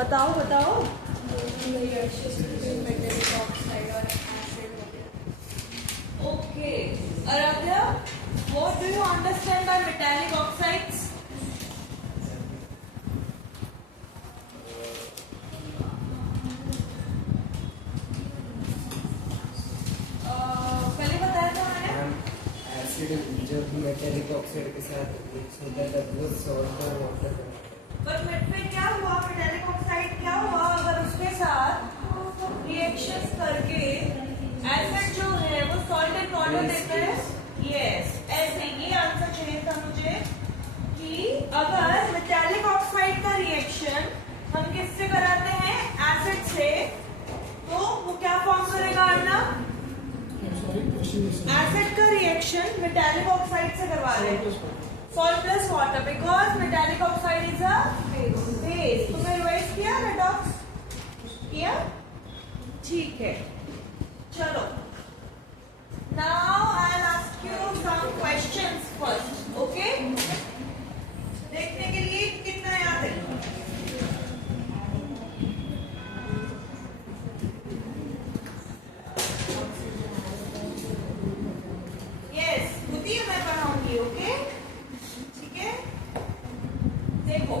बताओ बताओ। Okay Aaradhya, what do you understand by metallic oxides? पहले बताया था मैंने, एसिड जब मेटालिक ऑक्साइड के साथ मिक्स होता है तब वो सॉल्ट और वाटर का। पर में क्या हुआ, मेटालिक ऑक्साइड क्या हुआ अगर उसके साथ रिएक्शंस करके एसिड जो है वो सॉल्ट एंड वाटर देता है। यस, ऐसे ये आंसर चाहिए था मुझे कि अगर मेटालिक ऑक्साइड का रिएक्शन हम किससे कराते हैं, एसिड से, तो वो क्या फॉर्म करेगा अर्णव? एसिड का रिएक्शन मेटालिक ऑक्साइड से करवा रहे हैं, salt plus water, because metallic oxide is a base. तुमने रिवाइज किया रेडॉक्स किया? ठीक है, चलो now I will ask you some questions first, okay? देखने के लिए कितना याद है? यस, खुद ही मैं पढ़ाऊंगी, ओके? ठीक है, देखो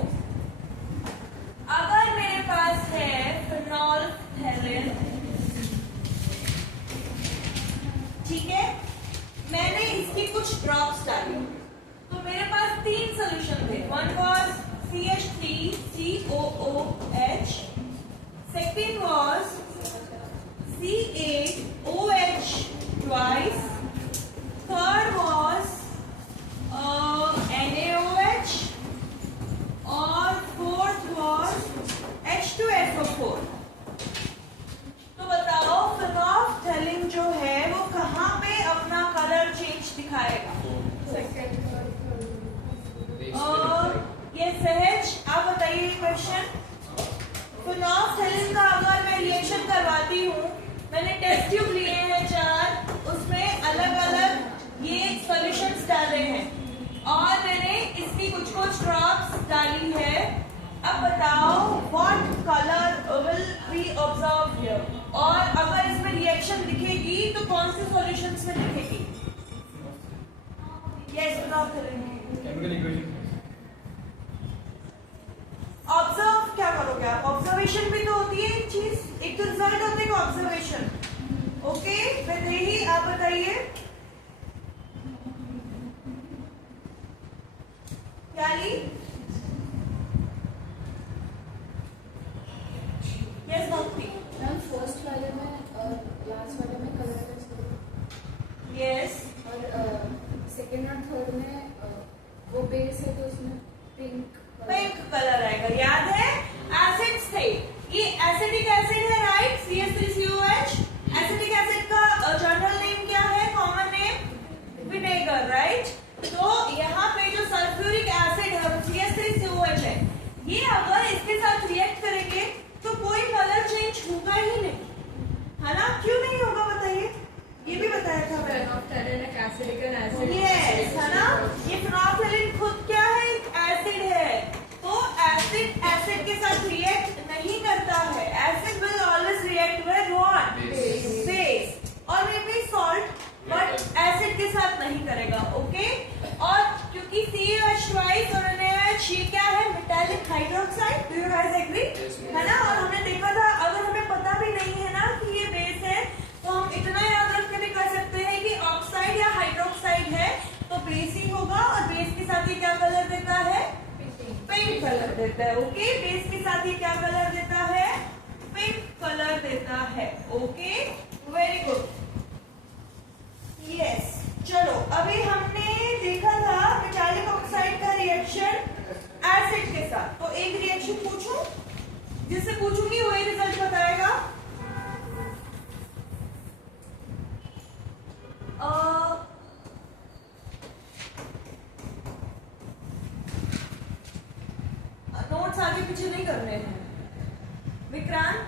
अगर मेरे पास है फिनोल्फथैलीन, ठीक है, मैंने इसकी कुछ ड्रॉप्स डाली, तो मेरे पास 3 सोल्यूशन थे। One was CH3COOH, second was C8OH twice, third was NaOH और fourth was H2SO4। तो बताओ फिनोल्फथैलीन जो है वो कहाँ पे अपना कलर चेंज दिखाएगा? ये सहज आप बताइए क्वेश्चन। फिनोल्फथैलीन का अगर मैं रिएक्शन करवाती हूँ, मैंने टेस्ट ट्यूब लिए हैं 4, उसमें अलग अलग ये सॉल्यूशंस डाले हैं और मैंने इसकी कुछ कुछ ड्रॉप्स डाली है। अब बताओ what colour will be observe here, और अगर इसमें रिएक्शन दिखेगी तो कौन से सॉल्यूशंस में दिखेगी? Yes, phenolphthalein chemical equation. Observe क्या करोगे आप? ऑब्जर्वेशन भी तो होती है एक चीज, एक तो रिजल्ट होता है ऑब्जर्वेशन, ओके? वैदेही आप बताइए क्या ली? यस भक्ति। मैम फर्स्ट वाले में और लास्ट वाले में कलर, यस, और सेकेंड और थर्ड में वो बेस है तो उसमें पिंक कलर आएगा। याद है एसिड्स थे, ये एसिडिक एसिड है, राइट? CH3COH। एसिडिक एसिड का जनरल नेम क्या है, कॉमन नेम? Vinegar, right? तो यहाँ पे जो सल्फ्यूरिक एसिड है CH3COH है, ये अगर इसके साथ रिएक्ट करेंगे तो कोई कलर चेंज होगा ही नहीं, है ना? क्यों नहीं होगा बताइए? ये भी बताया था मैंने। यस, है ना? ये फिनोल्फथैलीन खुद क्या है, एक एसिड है, तो एसिड एसिड के साथ रिएक्ट नहीं करता है। Acid will always react with what? Base, और may be salt, but acid के साथ नहीं करेगा, ओके? और क्योंकि COH ट्वाइस और NaOH ये क्या है, metallic hydroxide, do you guys agree? है ना? और हमने देखा था अगर हमें पता भी नहीं है ना कि ये बेस है, तो हम इतना याद रख के भी कर सकते हैं कि ऑक्साइड या हाइड्रोक्साइड है तो बेस ही होगा, और बेस के साथ ये क्या कलर देता है? पिंक कलर देता है, ओके? बेस के साथ ये क्या कलर देता है? पिंक कलर देता है, ओके? Very good, yes. चलो अभी हमने देखा था मेटालिक ऑक्साइड का रिएक्शन एसिड के साथ, तो एक रिएक्शन पूछूं, जिससे पूछूंगी वही रिजल्ट बताएगा। नोट्स आगे पीछे नहीं करने हैं। विक्रांत,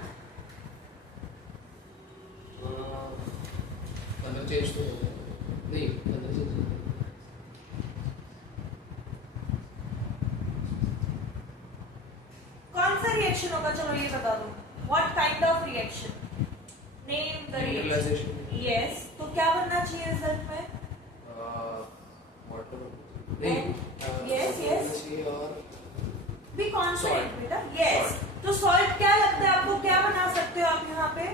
कलर चेंज तो नहीं, कलर चेंज कौन सा सा रिएक्शन होगा, चलो ये बता दो, what kind of reaction, name the reaction. Yes, तो क्या बनना चाहिए रिजल्ट में? यस यस, बी कॉन्फिडेंट बेटा। यस, तो सॉल्ट क्या लगता है आपको, क्या बना सकते हो आप यहाँ पे?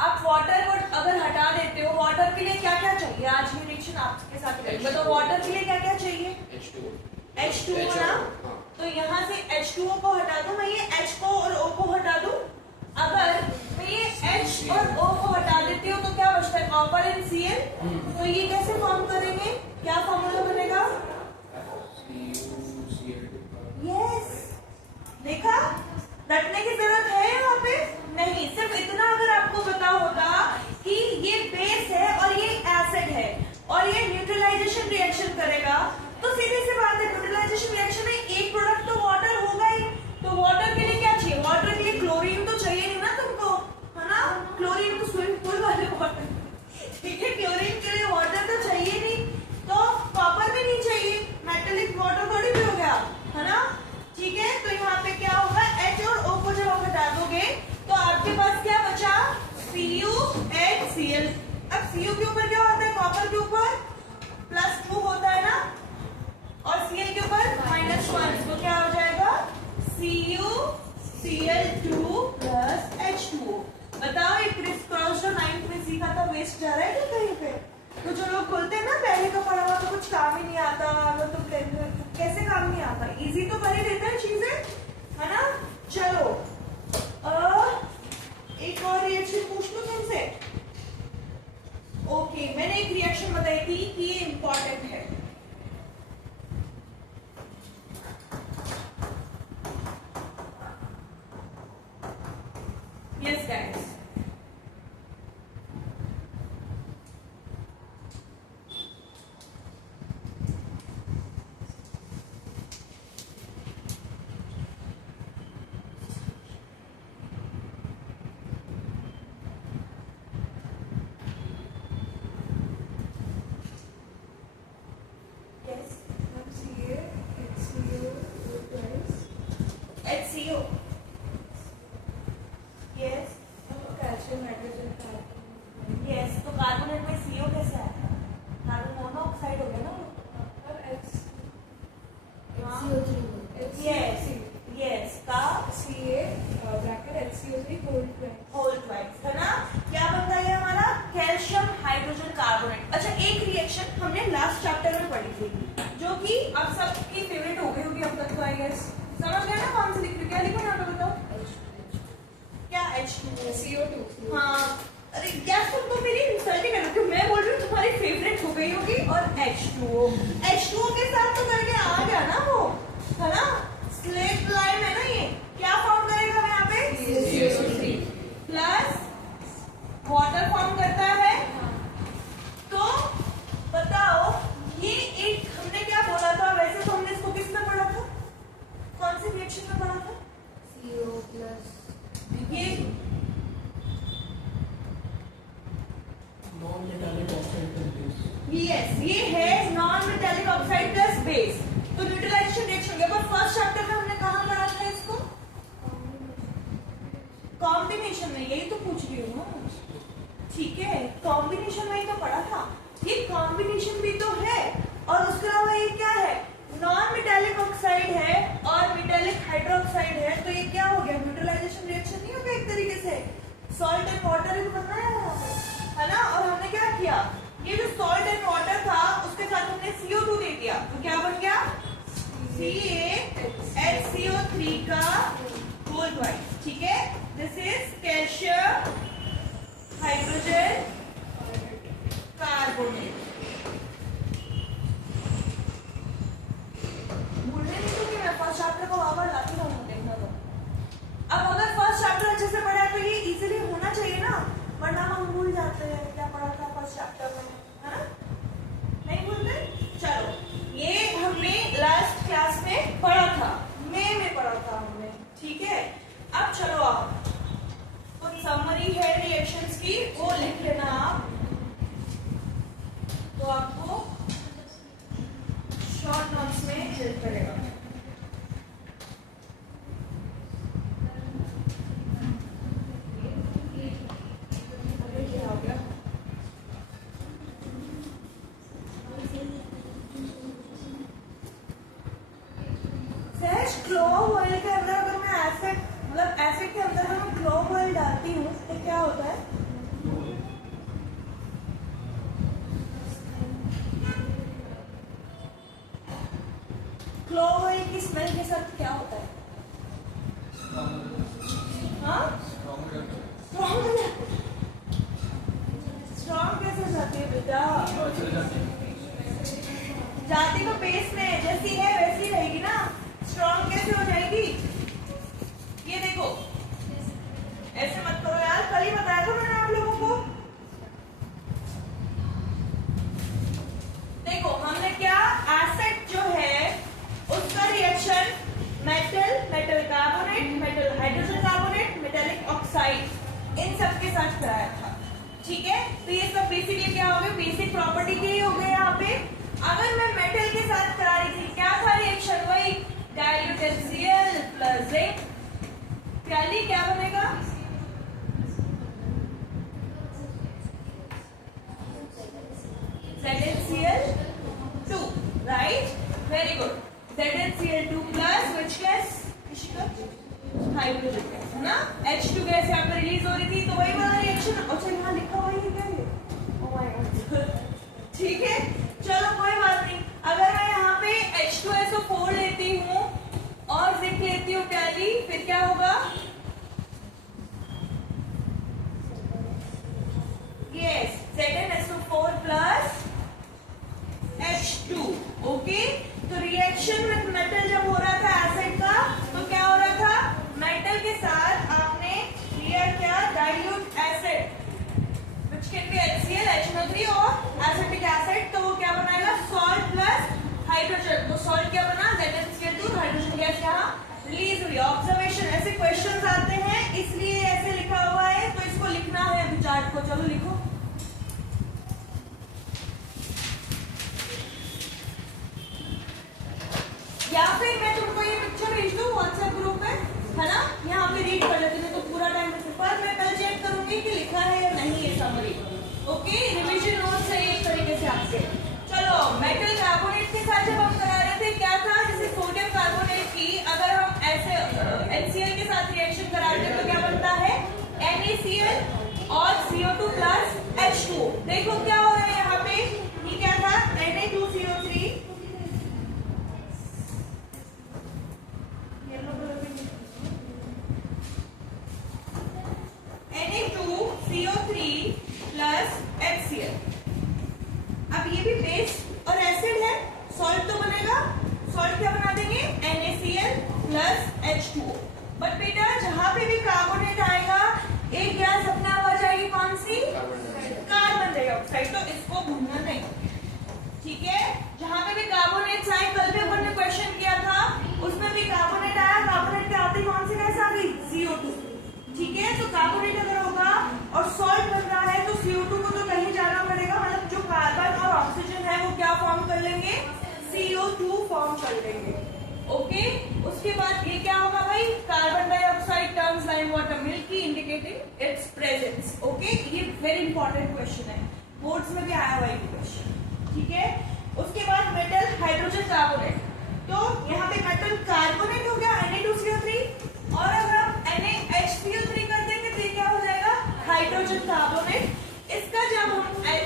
आप वाटर को अगर हटा देते हो, वाटर के लिए क्या क्या चाहिए? आज ये रिएक्शन आपके साथ करेंगे, तो वाटर के लिए क्या क्या चाहिए? H2O ना, तो यहाँ से H2O को हटा दूं, मैं ये H को और O को हटा दूं। अगर मैं ये H और O को हटा देती हूँ तो क्या बचता है? Copper and Cl। तो ये कैसे फॉर्म करेंगे, क्या फॉर्मूला बनेगा? यस, देखा, रटने की जरूरत है यहाँ पे नहीं, सिर्फ इतना अगर आपको पता होता कि ये बेस है और ये एसिड है और ये न्यूट्रलाइजेशन रिएक्शन करेगा, तो सीधी सी बात है, न्यूट्रलाइजेशन रिएक्शन में एक प्रोडक्ट तो वाटर होगा ही। तो वाटर के लिए क्या चाहिए? वाटर के लिए क्लोरीन तो चाहिए नहीं ना तुमको, है ना? क्लोरीन तो स्विमिंग पूल वाले वाटर, ठीक है, क्लोरीन के लिए वाटर तो चाहिए नहीं, तो कॉपर भी नहीं चाहिए, मेटेलिक वाटर थोड़ी भी हो गया, है ना? ठीक है, तो यहाँ पे क्या होगा, H और O को जब आप हटा दोगे तो आपके पास क्या बचा? CuHCl। अब Cu के ऊपर क्या होता है? कॉपर के ऊपर +2 होता है ना, और Cl के ऊपर -1, तो क्या हो जाएगा? CuCl2 H2O। बताओ, ये क्रिस क्रॉस जो 9th में सीखा था वेस्ट जा रहा है क्या कहीं पे? तो जो लोग बोलते हैं ना पहले का पढ़ा हुआ तो कुछ काम ही नहीं आता, अगर तुम कैसे काम नहीं आता, इजी तो कर ही देते हैं चीजें, है ना? चलो एक और रिएक्शन पूछ लूं तुमसे। ओके, मैंने एक रिएक्शन बताई थी कि ये इंपॉर्टेंट है। Yes guys, HCO। Yes, calcium, nitrogen, carbon. Yes, तो कार्बोनेट में CO कैसे आया? कार्बन मोनोऑक्साइड हो गया ना। और HCO3। यस यस, का Ca bracket HCO3 whole twice, है ना? क्या बनता है हमारा? Calcium hydrogen carbonate. अच्छा, एक रिएक्शन हमने लास्ट चैप्टर में पढ़ी थी जो कि आप सबकी फेवरेट हो गई होगी अब तक, तो आई गेस समझ गए ना कौन सी लिख रही, क्या लिखा यहाँ पे बताओ? क्या? H2O, CO2। हाँ, अरे यार तुम तो मेरी इंसल्ट ही कर रहे हो, मैं बोल रही हूँ तुम्हारी फेवरेट हो गई होगी। और H2O, H2O के साथ तो करके आ गया ना वो, है ना? स्लेट लाइन है ना, ये क्या फॉर्म करेगा यहाँ पे? CO3 प्लस वाटर फॉर्म करता है। तो बताओ, ये एक हमने क्या बोला था? वैसे तो हमने इसको किस में पढ़ा था, कौन सी रिएक्शन में पढ़ा था? CO प्लस ये non metallic oxide compound. Yes, ये है non metallic oxide plus base, तो न्यूट्रलाइजेशन रिएक्शन के बाद फर्स्ट चैप्टर में हमने कहाँ पढ़ा था इसको? कॉम्बिनेशन में, यही तो पूछ रही हूँ ना, ठीक है, कॉम्बिनेशन में ही तो पढ़ा था। ये कॉम्बिनेशन भी तो है, और उसके अलावा ये क्या है? नॉन मेटालिक ऑक्साइड है और मेटालिक हाइड्रोक्साइड है, तो ये क्या हो गया? न्यूट्रलाइजेशन रिएक्शन नहीं हो गया एक तरीके से? सॉल्ट एंड वाटर ही बनना है यहाँ पे, है ना? और हमने क्या किया, ये जो सॉल्ट एंड वाटर था उसके साथ हमने CO2 दे दिया, तो क्या बन गया? CaHCO3 का होल ट्वाइस, ठीक है? This is calcium hydrogen carbonate. भूलने नहीं दूंगी मैं, फर्स्ट चैप्टर को बार लाती रहूंगा, देखना तो। अब अगर फर्स्ट चैप्टर अच्छे से पढ़ा है तो ये इजीली होना चाहिए ना, वरना हम भूल जाते हैं क्या पढ़ा था फर्स्ट चैप्टर में, है ना? नहीं भूलते? चलो, ये हमने लास्ट क्लास में पढ़ा था, मई में पढ़ा था हमने, ठीक है? अब चलो आप कुछ समरी है रिएक्शंस की, वो लिख लेना आप, तो आपको क्लोव ऑयल के अंदर अगर मैं एसिड मतलब एसिड के अंदर अगर मैं क्लोव ऑयल डालती हूँ तो क्या होता है? क्लोव ऑयल की स्मेल के साथ क्या होता है? हाँ, स्ट्रॉन्ग कैसे जाती है बेटा? जाती तो बेस में जैसी है वैसी रहेगी ना, स्ट्रॉन्ग कैसे हो जाएगी? ये देखो, ऐसे मत करो यार, कल ही बताया था मैंने आप लोगों को। देखो हमने क्या, एसिड जो है उसका reaction metal carbonate, metal hydrogen carbonate, metallic oxide इन सब के साथ कराया था, ठीक है। तो ये सब बेसिकली क्या हो गए, बेसिक प्रॉपर्टी के ही हो गए यहाँ पे। अगर मैं मेटल के साथ करा रही थी, क्या था रिएक्शन? वही डाइल्यूट HCl प्लस जिंक, प्याली क्या बनेगा? ZnCl2, right, very good. ZnCl2 plus which gas? Hydrogen gas, है ना। H2 गैस यहाँ पे रिलीज हो रही थी, तो वही वाला रिएक्शन। अच्छा यहाँ लिखा हुआ है क्या है? ओह माय गॉड, ठीक है, चलो कोई बात नहीं। अगर मैं यहाँ पे H2SO4 लेती हूँ और जिंक लेती हूँ प्याली, फिर क्या होगा? Yes, ZnSO4 plus H2, okay. तो रिएक्शन विद मेटल जब हो रहा था एसिड का, तो क्या हो रहा था? मेटल के साथ आपने लिया क्या? Dilute acid which can be HCl, HNO3 और एसिटिक एसिड, तो वो क्या बनाएगा? Salt plus hydrogen. तो सॉल्ट क्या बना? ZnCl2, हाइड्रोजन गैस यहाँ रिलीज हुई। ऑब्जर्वेशन, ऐसे क्वेश्चंस आते हैं इसलिए ऐसे लिखा हुआ है, तो इसको लिखना है अभी चार्ट को। चलो लिखो। या फिर मैं तुमको ये पिक्चर भेज दूं व्हाट्सएप ग्रुप पे, है ना, यहाँ पे रीड कर लेते हैं तो पूरा टाइम पर मैं कल चेक करूंगी कि लिखा है या नहीं ये समरी, ओके। रिवीजन नोट्स है एक तरीके से आपके। चलो मेटल कार्बोनेट के साथ जब हम करा रहे थे क्या था, जैसे सोडियम कार्बोनेट की अगर हम ऐसे HCl के साथ रिएक्शन कराते हैं तो क्या बनता है? NaCl और CO2 प्लस H2। देखो क्या हो रहा है यहाँ पे, ये क्या था? Na2CO3, Na2CO3 plus HCl। अब ये भी बेस और एसिड है, सॉल्ट तो बनेगा। सॉल्ट क्या बना देंगे? NaCl plus H2O। बट बेटा जहां पे भी कार्बोनेट आएगा एक गैस अपने आप आ जाएगी, कौन सी? Carbon dioxide. तो इसको भूलना नहीं, ठीक है। जहां पे भी कार्बोनेट आए, कल भी अपन ने क्वेश्चन किया था, उसमें भी कार्बोनेट आया, कार्बोनेट के आते कौन सी गैस आ गई? CO2, ठीक है। तो कार्बोनेट अगर होगा और सॉल्ट बन रहा है तो CO2 को तो कहीं जाना पड़ेगा, मतलब जो कार्बन और ऑक्सीजन है वो क्या फॉर्म कर लेंगे? CO2 फॉर्म कर लेंगे, ओके। उसके बाद ये क्या होगा भाई? Carbon dioxide turns lime water milky indicating it's presence, okay. ये वेरी इंपॉर्टेंट क्वेश्चन है, बोर्ड्स में भी आया हुआ है क्वेश्चन, ठीक है। उसके बाद मेटल हाइड्रोजन कार्बोनेट, तो यहाँ पे मेटल कार्बोनेट हो गया Na2CO3, और अगर हम NaHCO3 कर देंगे तो क्या हो जाएगा? Hydrogen carbonate. इसका जब हम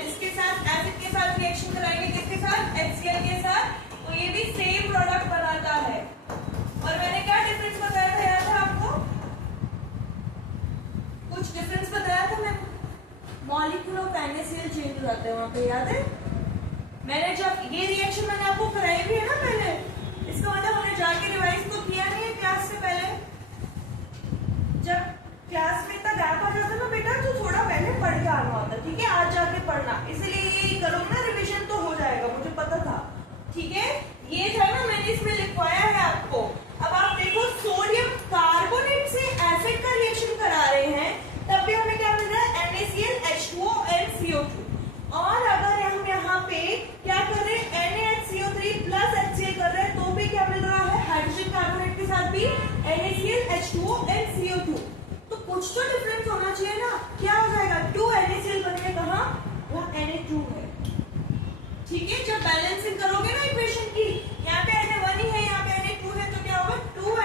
इसके साथ एसिड के साथ रिएक्शन कराएंगे, किसके साथ? HCl के साथ, तो ये भी सेम प्रोडक्ट बनाता है। और मैंने क्या डिफरेंस बताया था, याद है आपको? कुछ डिफरेंस बताया था मैंने, मॉलिक्यूल ऑफ NaCl चेंज हो जाते हैं वहां पे, याद है? मैंने जब ये रिएक्शन मैंने आपको कराई भी है ना पहले, इसका मतलब हमने जाके रिवाइज तो किया नहीं है क्लास से पहले। जब क्लास में इतना गैप आ जाता ना बेटा, तो थोड़ा पहले पढ़ के आना होता, ठीक है। आज जाके पढ़ना, इसलिए ये करोगे ना रिवीजन तो हो जाएगा, मुझे पता था, ठीक है। ये था ना, मैंने इसमें लिखवाया है आपको। अब आप देखो, सोडियम कार्बोनेट से एसिड का रिएक्शन करा रहे हैं, तब भी हमें क्या मिल रहा है? NaCl, H2O and CO2। और अगर हम यहाँ पे क्या कर रहे हैं? NaHCO3 प्लस HCl कर रहे हैं, तो भी क्या मिल रहा है? हाइड्रोजन कार्बोनेट के साथ भी NaCl, H2O and CO2। तो कुछ तो डिफरेंस होना चाहिए ना, क्या हो जाएगा? 2 NaCl बनने कहाँ? वहाँ Na2 है, ठीक है। जब बैलेंसिंग करोगे ना इक्वेशन की, यहाँ पे Na1 ही है, यहाँ पे Na2 है, तो क्या होगा? 2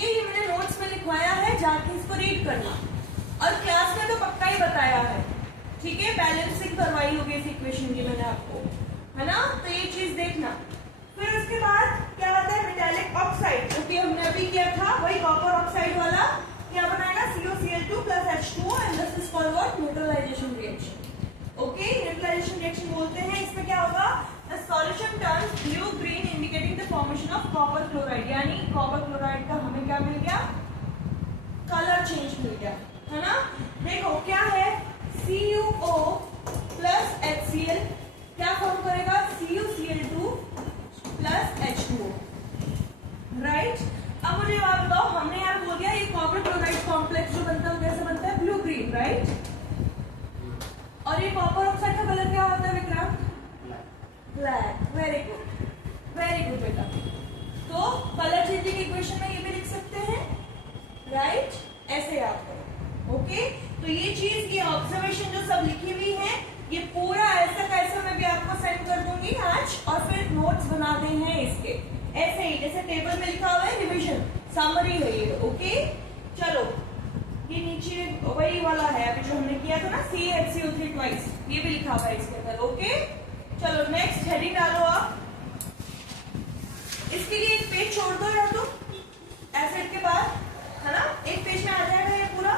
ठीक है, ये मैंने नोट्स में लिखवाया है, जाके इसको रीड करना। और क्लास में तो पक्का ही बताया है, ठीक है, बैलेंसिंग करवाई होगी इस इक्वेशन की मैंने आपको, है ना। तो ये चीज देखना। फिर उसके बाद क्या आता है, मेटालिक ऑक्साइड, जो कि हमने अभी किया था, वही कॉपर ऑक्साइड वाला। क्या बनाएगा, CuCl2 plus H2O and this is called what, neutralisation reaction. Okay, neutralisation reaction बोलते हैं। इसमें क्या होगा, the solution turns blue green indicating the formation of copper chloride, यानी कॉपर क्लोराइड का हमें क्या मिल गया, कलर चेंज मिल गया, है ना। देखो क्या है, CuO plus HCl क्या फॉर्म करेगा, CuCl2 plus H2O, राइट। अब मुझे बात बताओ, हमने यार बोल दिया ये कॉपर क्लोराइड कॉम्प्लेक्स जो बनता है वो कैसे बनता है, ब्लू ग्रीन, राइट। और ये कॉपर ऑक्साइड का कलर क्या होता है विक्रांत, ब्लैक। वेरी गुड बेटा। तो कलर चेंजिंग इक्वेशन में ये भी लिख सकते हैं, राइट, ऐसे याद करो। ओके, तो ये चीज, ये ऑब्जर्वेशन जो सब लिखी हुई है, ये पूरा ऐसा कैसे मैं भी आपको सेंड कर दूंगी आज, और फिर नोट्स बनाते हैं इसके ऐसे ही, जैसे टेबल में लिखा हुआ है, रिवीजन समरी है ये। ओके, चलो ये नीचे वही वाला है अभी जो हमने किया था ना, CHCO3 ट्वाइस, ये भी लिखा हुआ है इसके अंदर। ओके, चलो नेक्स्ट हेडिंग डालो आप। इसके लिए एक पेज छोड़ दो या तो एसिड के बाद, है ना, एक पेज में आ जाएगा ये पूरा।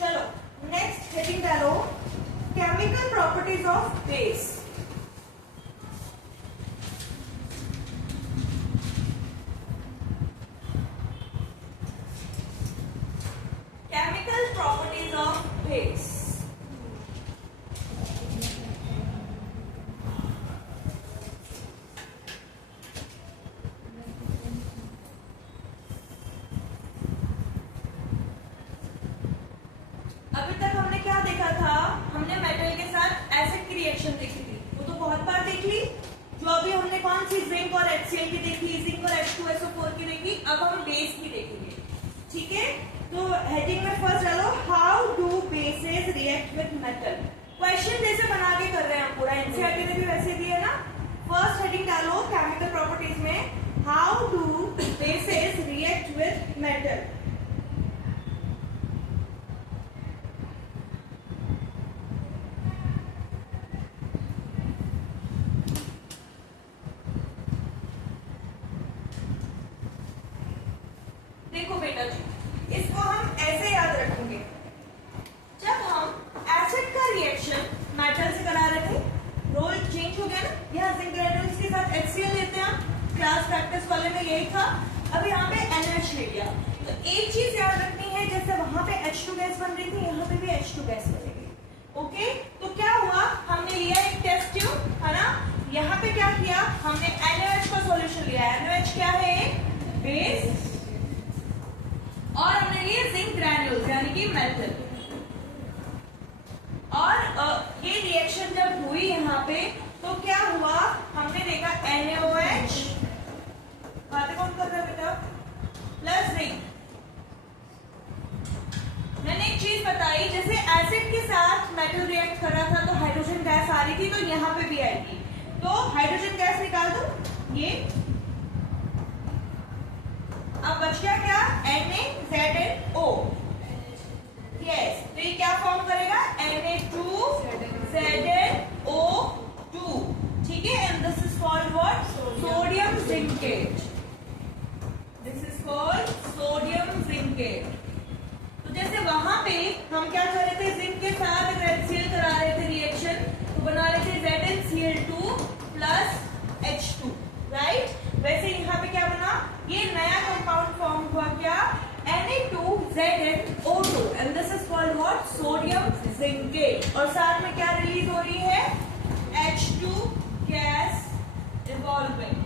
चलो नेक्स्ट हेडिंग डालो, chemical properties of base. Chemical properties of base. अभी तक हमने क्या देखा था, हमने मेटल के साथ एसिड की रिएक्शन देखी थी, वो तो बहुत बार देख ली। जो अभी हमने कौन सी, जिंक और HCl की देखी, जिंक और H2SO4 की देखी, अब हम बेस की देखेंगे, ठीक है। तो हेडिंग में फर्स्ट डालो, how do bases react with metal. Question जैसे बना के कर रहे हैं पूरा, एनसीईआरटी ने भी वैसे दिया ना। फर्स्ट हेडिंग डालो केमिकल प्रॉपर्टीज में, how do bases react with metal. देखो बेटा जी, इसको हम ऐसे याद रखेंगे, जब हम एसिड का रिएक्शन मेटल से करा रहे थे, रोल चेंज हो गया ना, यहाँ जिंक ग्रेन्यूल्स के साथ HCl लेते हैं, क्लास प्रैक्टिस वाले में यही था। अब यहाँ पे NH ले लिया, तो एक चीज याद रखनी है, जैसे वहां पे H2 गैस बन रही थी, यहाँ पे भी H2 गैस बनेगी। ओके, तो क्या हुआ, हमने लिया एक टेस्ट ट्यूब, है ना, यहाँ पे क्या किया, हमने NaOH का सॉल्यूशन लिया। NaOH क्या है, बेस, और हमने लिए जिंक ग्रैन्यूल्स यानी कि मेटल। और ये रिएक्शन जब हुई यहाँ पे, तो क्या हुआ, हमने देखा NaOH, बातें कौन कर रहा है बेटा, प्लस जिंक। मैंने एक चीज बताई, जैसे एसिड के साथ मेटल रिएक्ट कर रहा था तो हाइड्रोजन गैस आ रही थी, तो यहाँ पे भी आएगी। तो हाइड्रोजन गैस निकाल दो, ये अब बच गया क्या, NaZnO। यस, तो ये क्या फॉर्म करेगा, Na2ZnO2, ठीक है। And this is called what, sodium zincate. This is called sodium zincate. तो जैसे वहां पे हम क्या कर रहे थे, जिंक के साथ अगर HCl करा रहे थे रिएक्शन, तो बना रहे थे ZnCl2 प्लस H2, राइट। वैसे यहाँ पे क्या बना, ये नया कंपाउंड फॉर्म हुआ क्या, Na2ZnO2 and this is called what, sodium zincate. और साथ में क्या रिलीज हो रही है, H2 गैस इवॉल्विंग।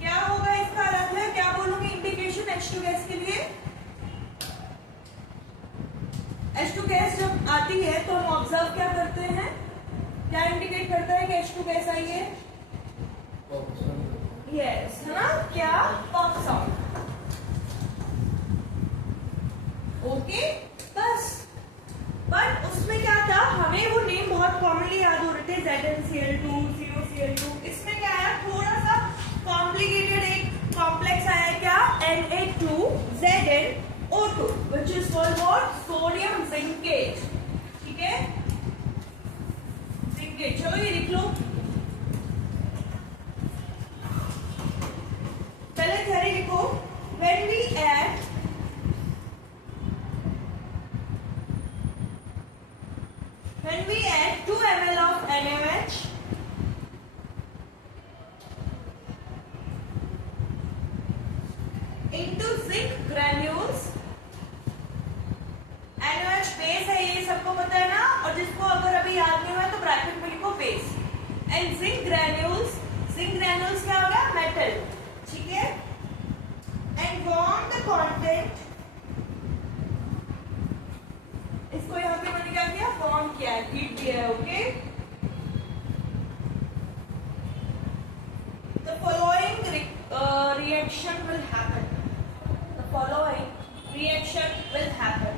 क्या होगा इसका अर्थ है, क्या बोलूंगी इंडिकेशन H2 गैस के लिए। H2 गैस जब आती है तो हम ऑब्जर्व क्या करते हैं, क्या इंडिकेट करता है कि H2 गैस आई है, यस, है ना, क्या, पॉप साउंड। ओके, बस। बट उसमें क्या था, हमें वो नेम बहुत कॉमनली याद हो रहे थे, ZnCl2, CuCl2। इसमें क्या आया, थोड़ा सा कॉम्प्लिकेटेड एक कॉम्प्लेक्स आया, क्या, Na2ZnO2 which is called what? Sodium zincate. ठीक है, zincate. चलो ये लिख लो. पहले थ्योरी लिखो. When we add When we add 2 ml of NaOH into zinc granules, NaOH base है, ये सबको पता है ना, और जिसको अगर अभी याद नहीं हुआ तो ब्रैकेट में लिखो बेस. एंड जिंक ग्रैन्यूल्स क्या होगा? मेटल. ठीक है. एंड वार्म द कंटेंट, इसको यहाँ पे मैंने क्या किया? फॉर्म किया है, हीट दिया है. Okay. The following reaction will happen. The following reaction will happen.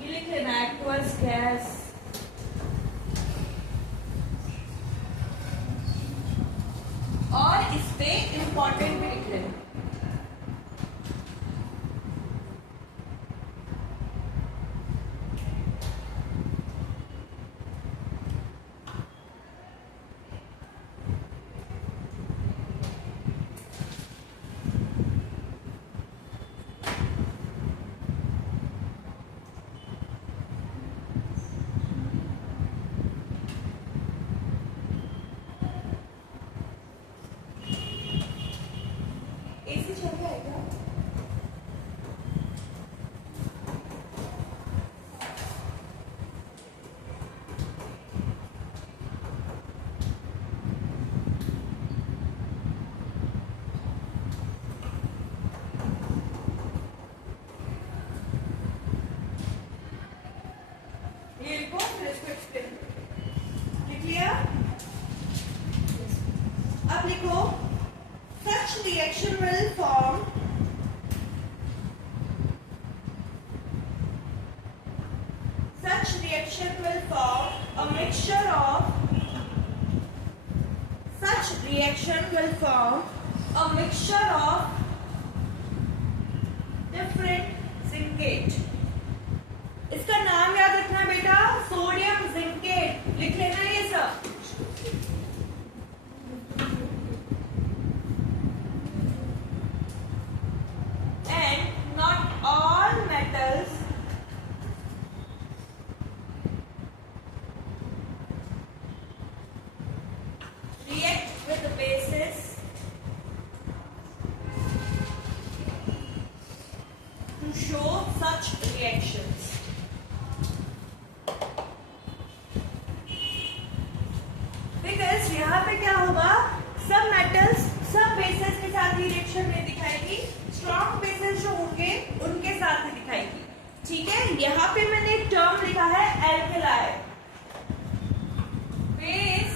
ये लिख लेना, aqueous gas. और इस पे इंपॉर्टेंट भी लिख लेना. एसी चल रहा है क्या? ये लिखो, फिर इसको एक्सप्लेन लिख लिया. अब लिखो, such reaction will form a mixture of different zincate. इसका नाम याद रखना बेटा, सोडियम जिंकेट. लिख लेना ये सब. And not all metals react with the bases to show such reactions. Because यहाँ पे क्या होगा? सब मेटल्स सब बेसेस के साथ ही रिएक्शन में दिखाएगी. स्ट्रॉन्ग बेसेस जो होंगे उनके साथ ही दिखाएगी. ठीक है. यहाँ पे मैंने एक टर्म लिखा है एल्कलाई. बेस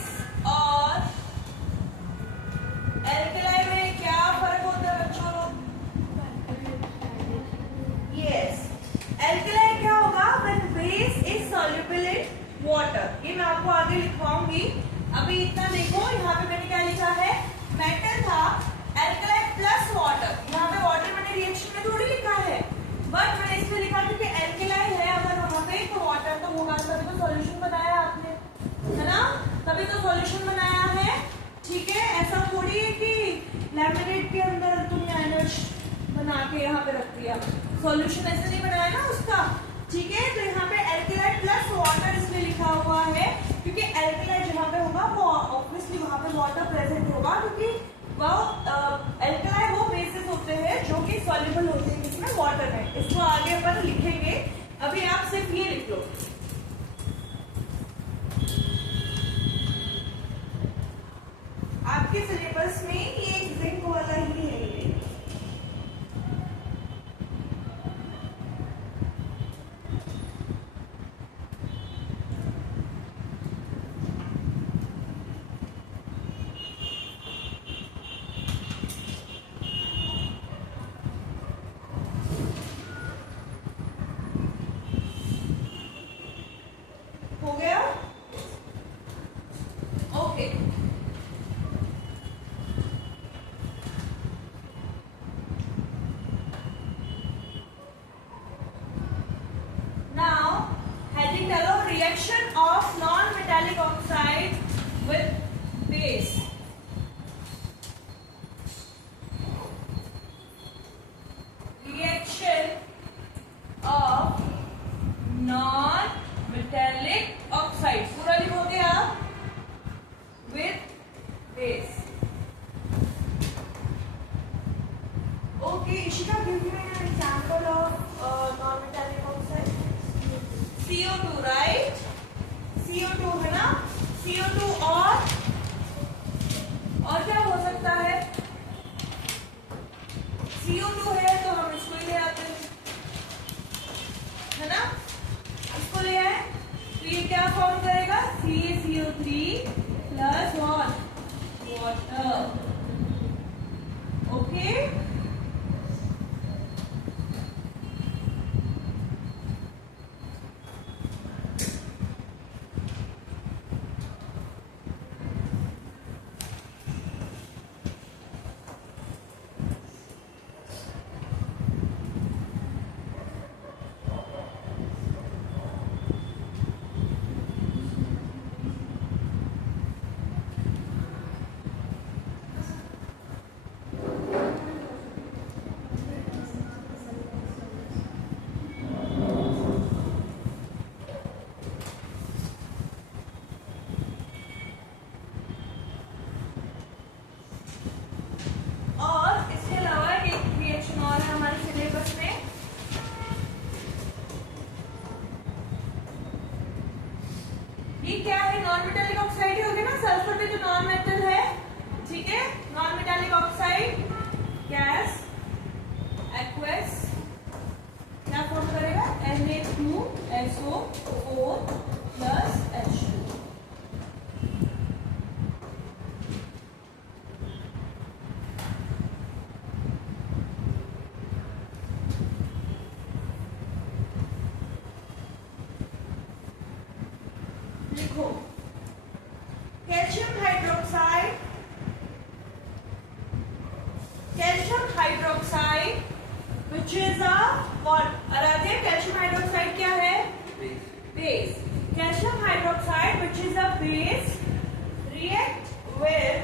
और एल्कलाई में क्या फर्क होता है बच्चों? यस, एल्कलाई क्या होगा? When base is soluble in water. ये मैं आपको आगे लिखवाऊंगी. अभी इतना देखो, यहाँ पे मैंने क्या लिखा है? मेटल था, एल्कलाई प्लस वाटर. यहाँ पे वाटर मैंने रिएक्शन में थोड़ी लिखा है, बट मैंने इसमें लिखा क्योंकि एल्कलाई है अगर वहां पे तो वाटर तो होगा. तभी तो सॉल्यूशन बनाया आपने, है ना? तभी तो सॉल्यूशन बनाया है. ठीक है. ऐसा थोड़ी है कि लैमिनेट के अंदर तुमने एनर्ज बना के यहाँ पे रख दिया. सॉल्यूशन ऐसे नहीं बनाया ना उसका. ठीक है. तो यहाँ पे एल्कलाई प्लस वाटर इसलिए लिखा हुआ है क्योंकि एल्कलाई जहाँ पे होगा वो ऑब्वियसली वहां पे वाटर प्रेजेंट होगा, क्योंकि वो एल्कलाई वो बेसिस होते हैं जो कि सॉल्युबल होते हैं इसमें वाटर में. इसको आगे अपन लिखेंगे. अभी आप सिर्फ ये लिख लो. आपके सिलेबस में ये एक जिंक वाला ही है. ये Ishika, give me an example of non-metallic oxide. CO2, right? CO2 है ना? CO2 और क्या हो सकता है? CO2 है तो हम इसको ही ले आते हैं, है ना? इसको ले आए तो ये क्या फॉर्म करेगा? CaCO3 plus water. ओके, और इसके अलावा एक रिएक्शन और है हमारे सिलेबस में. ये क्या है? नॉन मेटालिक ऑक्साइड ही होगी ना. सल्फर भी तो नॉन मेटल है, ठीक है. Non metallic oxide gas aqueous क्या फॉर्म करेगा? Na2SO4 plus H2. लिखो calcium hydroxide which is a what? आराध्य, कैल्शियम हाइड्रोक्साइड क्या है? Base. Calcium hydroxide which is a base react with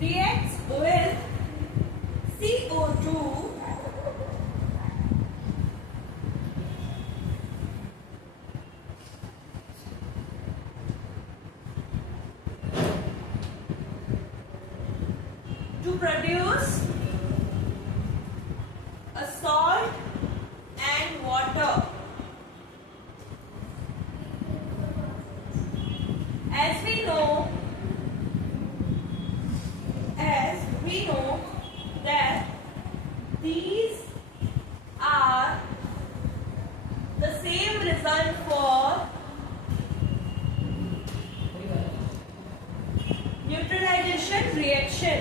reacts with CO2 to produce a salt and water. As we know that these are the same result for neutralization reaction.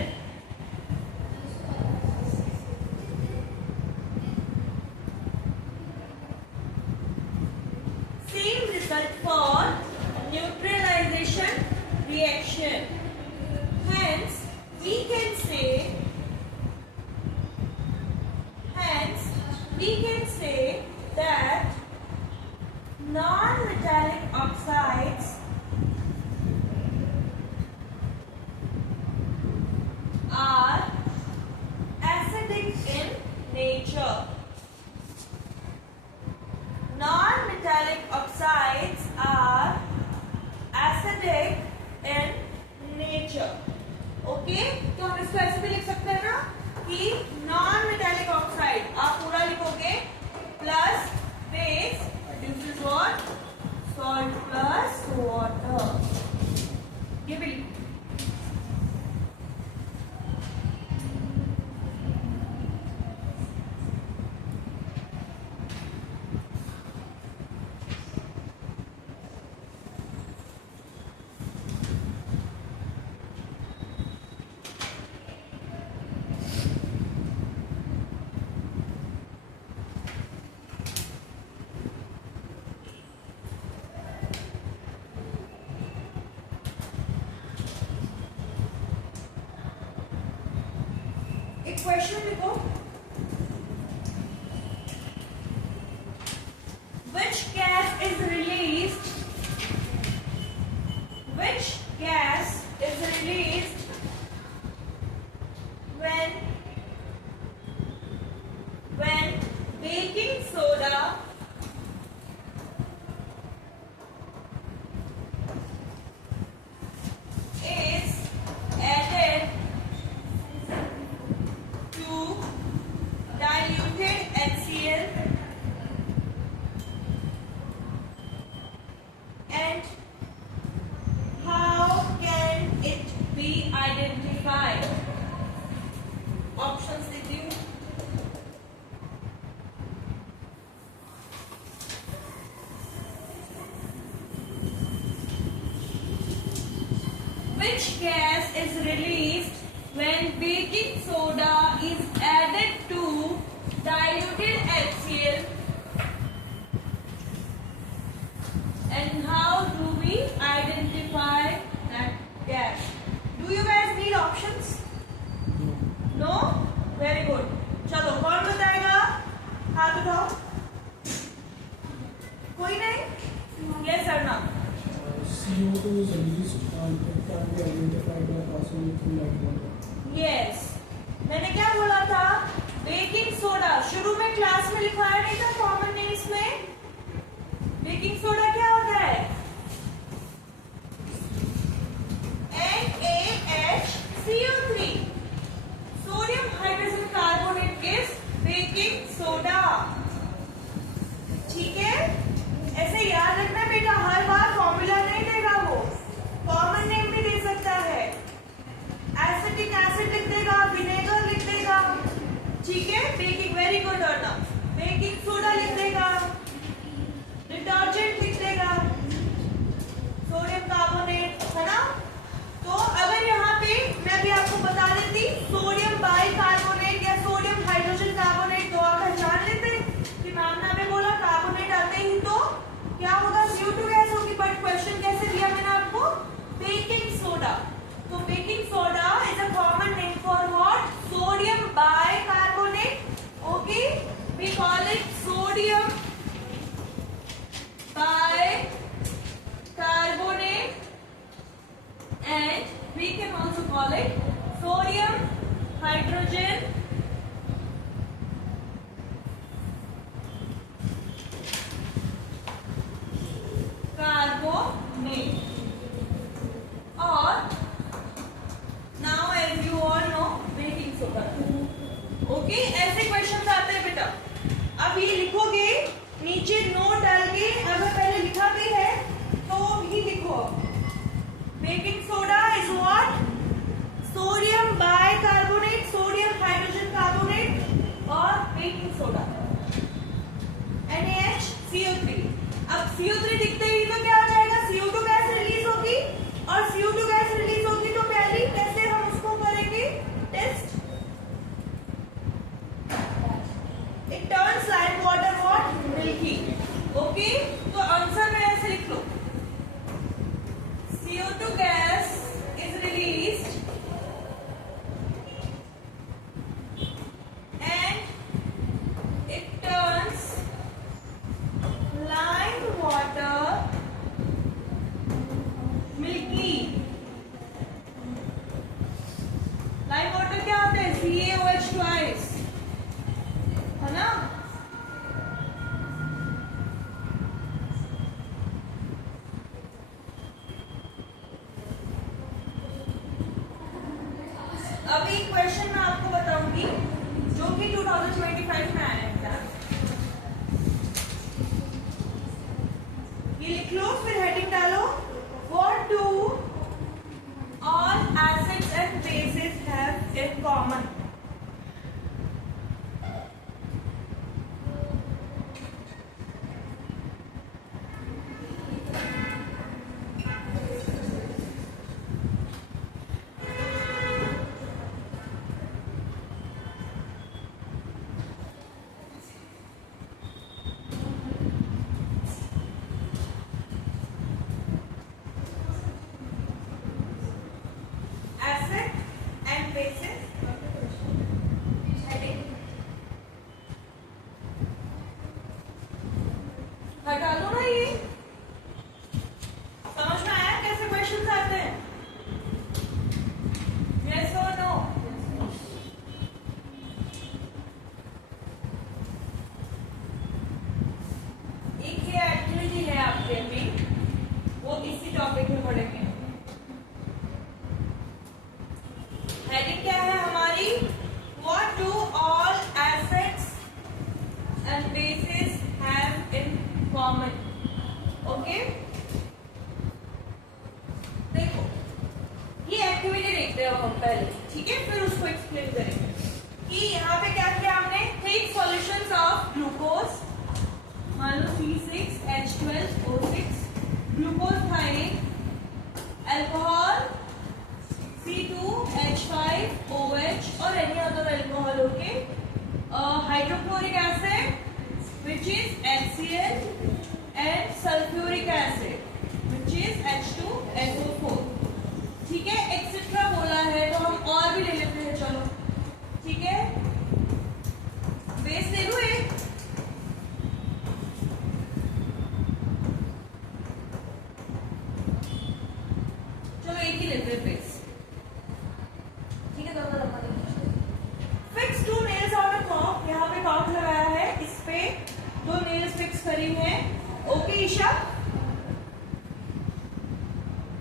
Same result for neutralization reaction. Hence, we can say that non-metallic oxides are acidic in nature. Non-metallic oxides are acidic in nature. Okay, तो हम इसको ऐसे भी लिख सकते हैं ना कि नॉन मेटालिक ऑक्साइड आप पूरा लिखोगे plus base produces what? Salt plus water. ये भी लिखो. एक क्वेश्चन लिखो. Which gas is released when baking soda is added which gas is released when baking soda is added to diluted HCl, and how do we identify that gas? Do you guys need options? No? Very good. चलो कौन बताएगा? हाथ उठाओ. कोई नहीं? Yes or no? CO2 is released and it can be identified by passing it through light water. Yes. मैंने क्या बोला था? Baking soda. शुरू में क्लास में लिखवाया नहीं था कॉमन नेम्स में? बेकिंग सोडा क्या होता है? NaHCO3. Sodium hydrogen carbonate is baking soda. ठीक है? ऐसे याद रखना बेटा, हर बार फॉर्मूला नहीं देगा वो, कॉमन नेम भी दे सकता है. एसिटिक एसिड लिख देगा, विनेगर लिख देगा. ठीक है? Baking, very good Arnav. Baking soda लिख देगा, डिटर्जेंट लिख देगा, सोडियम कार्बोनेट, है ना? तो अगर यहाँ पे मैं भी आपको बता देती सोडियम बाइकार्बोनेट या सोडियम हाइड्रोजन कार्बोनेट, तो आप पहचान लेते कि मैम ने हमें बोला कार्बोनेट आते ही तो क्या होगा? CO2 गैस होगी. बट क्वेश्चन कैसे दिया मैंने आपको? Baking soda. तो baking soda is a common name for what? Sodium bicarbonate. Okay, we call it sodium bicarbonate, and we can also call it sodium hydrogen carbonate. Or now as you all know baking soda. Okay, ऐसे question आते हैं बेटा. अब ये लिखोगे नीचे note डाल के, अगर पहले लिखा भी है तो भी लिखो. Baking soda is what? Sodium bicarbonate, sodium hydrogen carbonate और बेकिंग सोडा NaHCO3. अब CO3 दिखते ही तो क्या आ जाएगा? CO2 गैस रिलीज होगी, और CO2 गैस रिलीज होगी तो पहले कैसे हम उसको करेंगे test? It turns lime water what? Milky. Okay? तो आंसर में ऐसे लिख लो. CO2 gas is released and it turns lime water milky. Lime water क्या होता है? CaOH twice. है ना? अभी क्वेश्चन मैं आपको बताऊंगी जो कि 2025 में आया था. ये लिख लो, फिर हेडिंग डालो. What do all acids and bases have in common? Acid and bases. Heading. हटा दो ना ये. समझ में आया कैसे क्वेश्चंस आते हैं? Yes or no? एक ये एक्टिविटी है आपके भी, वो इसी टॉपिक में पढ़ेंगे. हेडिंग क्या है हमारी? What do all acids and bases have in common? Okay? देखो, ये एक्टिविटी देखते हैं हम पहले, ठीक है? फिर उसको एक्सप्लेन करेंगे कि यहाँ पे क्या किया हमने. थिक सॉल्यूशंस ऑफ ग्लूकोज, मान लो C6H12O6, ग्लूकोज था एक, alcohol hydrochloric acid, which is HCl, and sulfuric acid, which is H2SO4. ठीक है, एक्सेट्रा बोला है तो हम और भी ले लेते हैं, चलो ठीक है। बेस ले लूं एक, चलो एक ही लेते हैं बेस, ठीक है। दोनों लंबा fix 2 nails on a cork, यहाँ पे कॉर्क लगाया है, इस पे 2 नेल्स फिक्स करी है। Okay Isha,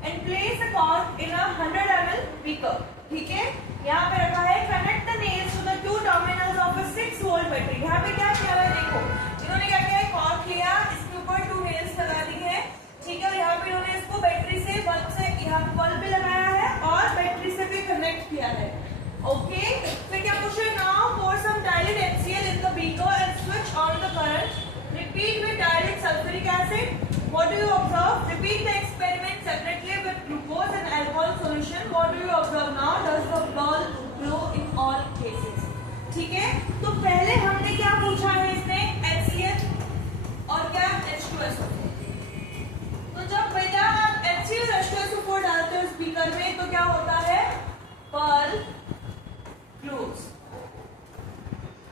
and place the cork in a 100 ml beaker, ठीक है। यहाँ पे रखा है connect the nails to the 2 terminals of a 6 volt battery. यहाँ पे क्या किया है, देखो इन्होंने क्या किया है, कॉर्क लिया, इसके ऊपर 2 नेल्स लगा दी है, ठीक है। और यहाँ पे इन्होंने इसको बैटरी से, बल्ब से, यहाँ बल्ब पे लगाया है और बैटरी से भी कनेक्ट किया है। ओके, फिर क्या पूछ रहे, now pour some dilute HCl in the beaker and switch on the current. Repeat with dilute sulfuric acid. What do you observe? Repeat the experiment separately with glucose and alcohol solution. What do you observe now? Does the bulb glow in all cases? ठीक है, तो पहले हमने क्या पूछा है, इसने HCl और क्या H2SO4। तो जब बेटा आप HCl H2SO4 डालते हो स्पीकर में तो क्या होता है, बल्ब ग्लोज,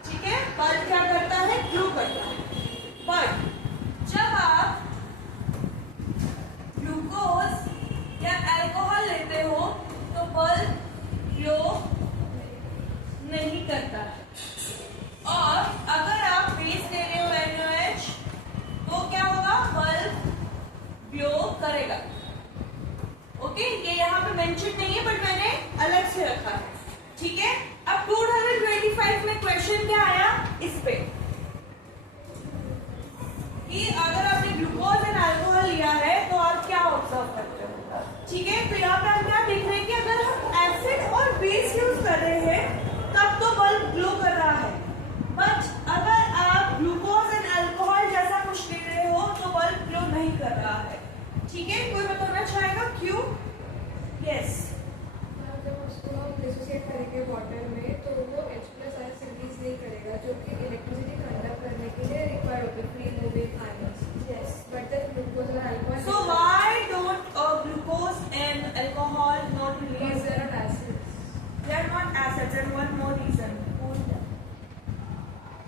ठीक है। बल्ब क्या करता है, ग्लो करता है। बट जब आप ग्लूकोज या अल्कोहल लेते हो तो बल्ब ग्लो नहीं करता है। और अगर आप बेस ले रहे हो NaOH तो क्या होगा, बल्ब ग्लो करेगा। ओके, ये यहाँ पे मेंशन नहीं है बट मैंने अलग से रखा है, ठीक है। अब 225 में क्वेश्चन क्या आया, इस पे कि अगर आपने ग्लूकोज एंड अल्कोहल लिया है तो आप क्या ऑब्जर्व करते हो, ठीक है। तो यहाँ पे हम क्या देख रहे हैं कि अगर हम एसिड और बेस यूज कर रहे हैं तब तो बल्ब ग्लो कर रहा है, बट अगर आप ग्लूकोज एंड अल्कोहल जैसा कुछ ले रहे हो तो बल्ब ग्लो नहीं कर रहा है, ठीक है। कोई बताना चाहेगा क्यों? यस, जब उसको डिसोसिएट करेंगे वाटर में तो वो H+ सिंथेसिस नहीं करेगा, जो कि इलेक्ट्रिसिटी कंडक्ट करने के लिए रिक्वायर्ड होते हैं, free moving ions. Yes, but the glucose और alcohol, so why don't glucose and alcohol not release? they are not acids. They are not acids, and one more reason.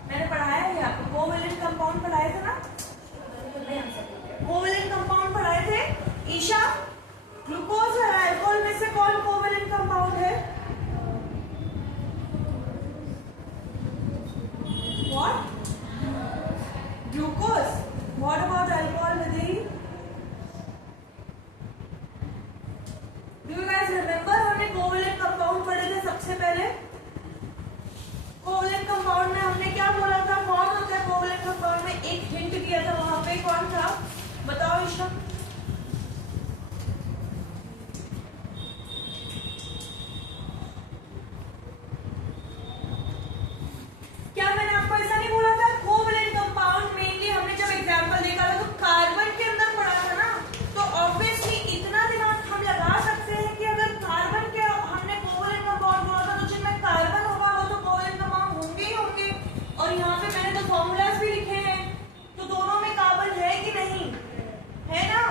मैंने पढ़ाया है आपको, कोवेलेंट कंपाउंड पढ़ाए थे ना, कोवेलेंट कंपाउंड पढ़ाए थे ईशा। ग्लूकोज और अल्कोहल में से कौन कोवेलेंट कंपाउंड है? What? Glucose. What about alcohol, Vidhi? Do you guys remember हमने कोवेलेंट कंपाउंड पढ़े थे सबसे पहले? कोवेलेंट कंपाउंड में हमने क्या बोला था, कौन होता है कोवेलेंट कंपाउंड में, एक हिंट दिया था वहां पे, कौन था बताओ ईशा। क्या मैंने आपको ऐसा नहीं बोला था, कोवेलेंट कंपाउंड मेनली हमने जब एग्जांपल देखा था तो कार्बन के अंदर पढ़ा था ना, तो ऑब्वियसली इतना दिमाग हम लगा सकते हैं कि अगर कार्बन के हमने कोवेलेंट कंपाउंड बोला था तो जिनमें कार्बन होगा वो तो कोवेलेंट कंपाउंड होंगे ही होंगे। और यहाँ पे मैंने तो फॉर्मूलाज भी लिखे हैं, तो दोनों में कार्बन है कि नहीं है ना,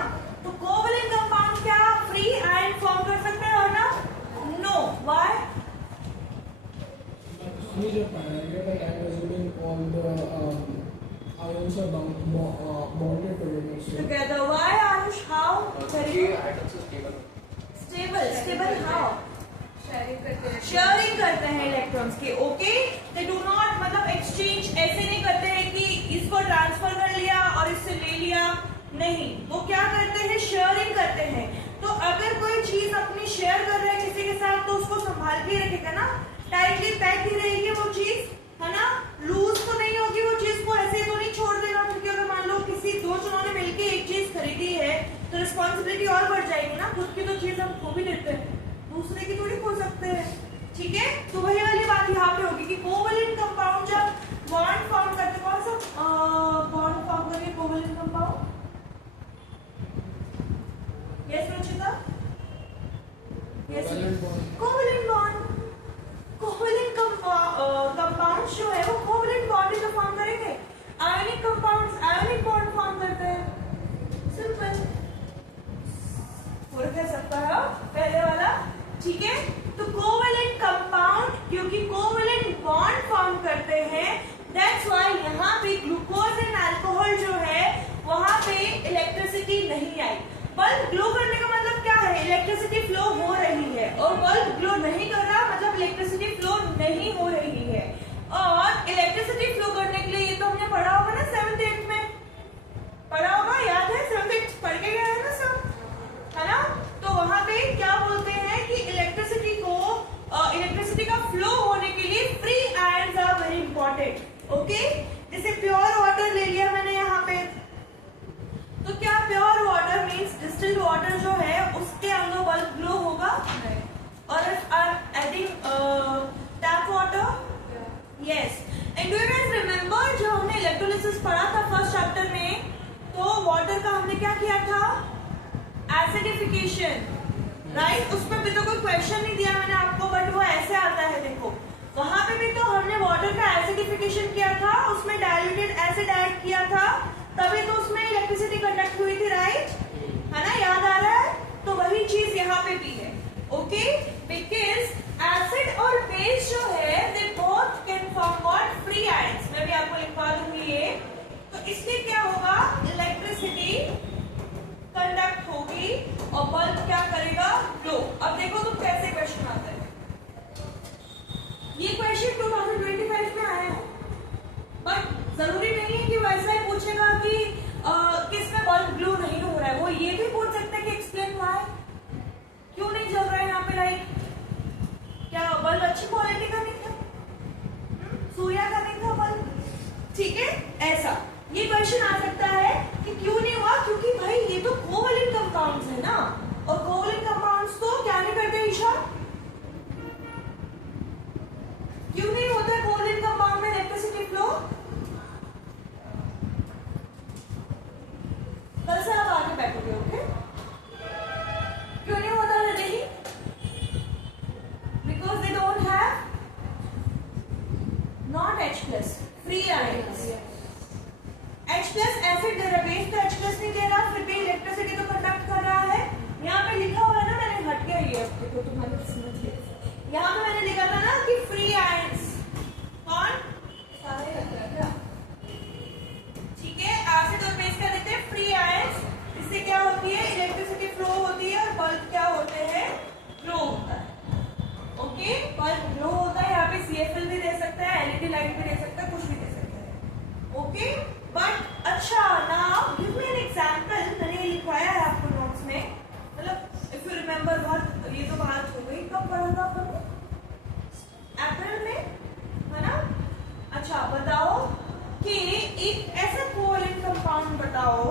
तो कोवेलेंट कंपाउंड क्या फ्री आयन फॉर्म कर सकते हैं ना, नो, व्हाई? ये जो parameter that I'm assuming all the ions are bonded together. Together, why Anush? How? ये atoms are stable. Stable how? Sharing करते हैं इलेक्ट्रॉन्स के, ओके। दे डू नॉट, मतलब एक्सचेंज ऐसे नहीं करते हैं कि इसको ट्रांसफर कर लिया और इससे ले लिया, नहीं, वो क्या करते हैं, शेयरिंग करते हैं। तो अगर कोई चीज अपनी शेयर कर रहा है किसी के साथ तो उसको संभाल के रखेगा ना, टाइटली पैक ही रहेगी वो चीज, है ना, लूज तो नहीं होगी वो चीज, को ऐसे तो नहीं छोड़ देना, क्योंकि अगर मान लो किसी दो जनों ने मिलकर एक चीज खरीदी है तो रिस्पॉन्सिबिलिटी और बढ़ जाएगी ना, खुद की तो चीज हम खो भी देते हैं, दूसरे की थोड़ी खो सकते हैं, ठीक है। तो वही वाली बात यहाँ पे होगी कि कोवेलेंट कंपाउंड जब बॉन्ड फॉर्म करते, कौन सा बॉन्ड फॉर्म करेंगे covalent compound? Yes Ruchita, yes, covalent bond. Covalent compound जो है वो कोवेलेंट और बल्ब ग्लो नहीं कर रहा मतलब इलेक्ट्रिसिटी फ्लो नहीं हो रही है। और इलेक्ट्रिसिटी फ्लो करने के लिए ये तो हमने पढ़ा होगा ना 7th 8th में पढ़ा होगा, याद है? 7th 8th पढ़ के गया है ना सब, है ना? तो वहां पे क्या बोलते हैं कि इलेक्ट्रिसिटी का फ्लो होने के लिए free ions are very important. Okay, जैसे प्योर वाटर ले लिया मैंने यहाँ पे, तो क्या pure water means distilled water जो है उसके अंदर बल्ब ग्लो होगा? और if I am adding tap water, yes. And do you guys remember जब हमने इलेक्ट्रोलिसिस पढ़ा था फर्स्ट चैप्टर में, तो वाटर का हमने क्या किया था? Acidification, right? उसमें भी तो कोई क्वेश्चन नहीं दिया मैंने आपको, बट वो ऐसे आता है, देखो वहां पे भी तो हमने वाटर का एसिडिफिकेशन किया था, उसमें डाइल्यूटेड एसिड ऐड किया था, तभी तो उसमें इलेक्ट्रिसिटी कंडक्ट हुई थी, राइट? है ना, याद आ रहा है? तो वही चीज यहाँ पे भी है। ओके, बिकॉज एसिड और बेस जो है they both can form what? Free ions. मैं भी आपको लिखवा दूंगी ये। तो इसलिए क्या होगा? इलेक्ट्रिसिटी कंडक्ट होगी और बल्ब क्या करेगा? ग्लो। अब देखो तुम कैसे क्वेश्चन आता है। ये क्वेश्चन 2025 में आया है, बट जरूरी नहीं है कि वैसा ही पूछेगा कि किसमें बल्ब ग्लो नहीं हो रहा है। वो ये भी पूछ सकते हैं कि एक्सप्लेन व्हाई, क्यों नहीं जल रहा है यहाँ पे लाइट? क्या बल्ब अच्छी क्वालिटी का नहीं था? सूर्या का नहीं था बल्ब? ठीक है, ऐसा ये क्वेश्चन आ सकता है कि क्यों नहीं हुआ? क्योंकि भाई ये तो कोवैलेंट कंपाउंड्स है ना, और कोवैलेंट कंपाउंड्स तो क्या नहीं करते ईशा? क्यों नहीं होता है कोवैलेंट कंपाउंड में इलेक्ट्रिसिटी फ्लो? कल से आप आगे बैठोगे, ओके? क्यों नहीं होता है? नहीं, because they don't have not H+, free ions. H+ acid दे रहा है, बेस तो H+ नहीं दे रहा, फिर भी इलेक्ट्रिसिटी तो कंडक्ट कर रहा है। यहाँ पे लिखा हुआ है ना, मैंने हट गया ये, देखो तुम्हारे समझ लिया। यहाँ पे मैंने लिखा था ना कि फ्री आयंस, कौन? सारे रखा है क्या? ठीक है, एसिड और बेस क्या देते हैं? Free ions. इससे क्या होती है? इलेक्ट्रिसिटी फ्लो होती है और बल्ब क्या होते हैं? ग्लो होता है। ओके, बल्ब ग्लो होता है। यहाँ पे CFL भी दे सकता है, LED लाइट भी दे सकता है, कुछ भी दे सकता है। ओके, बट अच्छा, now give me an example. मैंने लिखवाया है आपको नोट्स में, मतलब इफ यू रिमेंबर, बहुत ये तो बात हो गई। कब पढ़ा था आपने? अप्रैल में, है ना? अच्छा, बताओ कि एक ऐसा कोवैलेंट कंपाउंड बताओ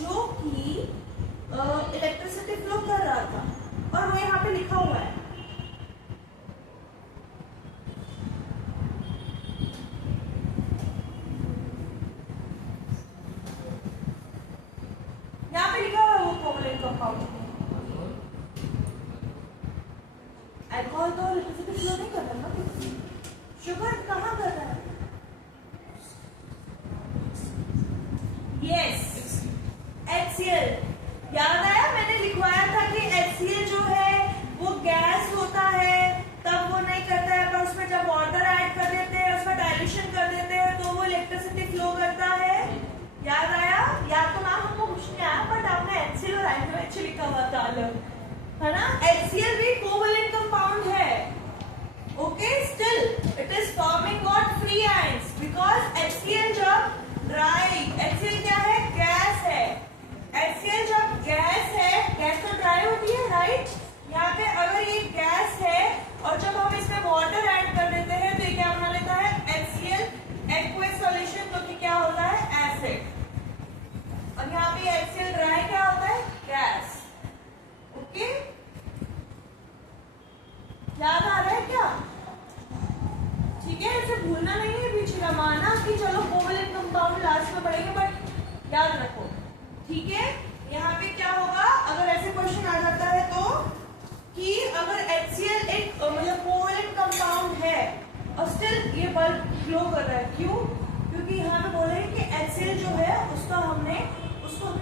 जो कि इलेक्ट्रिसिटी फ्लो कर रहा था, और वो यहाँ पे लिखा हुआ है। यहाँ पे लिखा हुआ है वो कोवैलेंट कंपाउंड। अल्कोहल तो इलेक्ट्रिसिटी फ्लो नहीं कर रहा ना, शुगर कहाँ कर रहा है? Yes, HCl। याद आया? मैंने लिखवाया था कि HCl जो है वो गैस होता है, तब वो नहीं करता है, पर उसमें जब वाटर ऐड कर देते हैं, उसमें डाइल्यूशन कर देते हैं, तो वो इलेक्ट्रिसिटी फ्लो करता है। याद आया? याद तो नाम हमको कुछ नहीं आया, बट आपने HCl और NaOH लिखा हुआ था अलग, है ना? HCl भी कोवैलेंट कंपाउंड है। Okay, still it is forming what? Free ions, because HCl जब ड्राई, HCl क्या है? गैस है। HCl जब गैस है, गैस तो ड्राई होती है, राइट? यहाँ पे अगर ये गैस है और जब हम इसमें वाटर ऐड कर देते हैं तो ये क्या बना लेता है? HCl एक्वस सॉल्यूशन, जो कि क्या होता है? एसिड। और यहाँ पे HCl ड्राई क्या होता है? गैस। ओके, याद आ रहा है क्या? ठीक है, इसे भूलना नहीं है पीछे का, माना कि चलो कोवैलेंट कंपाउंड लास्ट में पढ़ेंगे, बट याद रखो, ठीक है? यहाँ पे क्या होगा अगर ऐसे क्वेश्चन आ जाता है तो, कि अगर HCl एक मतलब कोवैलेंट कंपाउंड है और स्टिल ये बल्ब ग्लो कर रहा है, क्यों? क्योंकि यहाँ पे बोले कि HCl जो है उसको हमने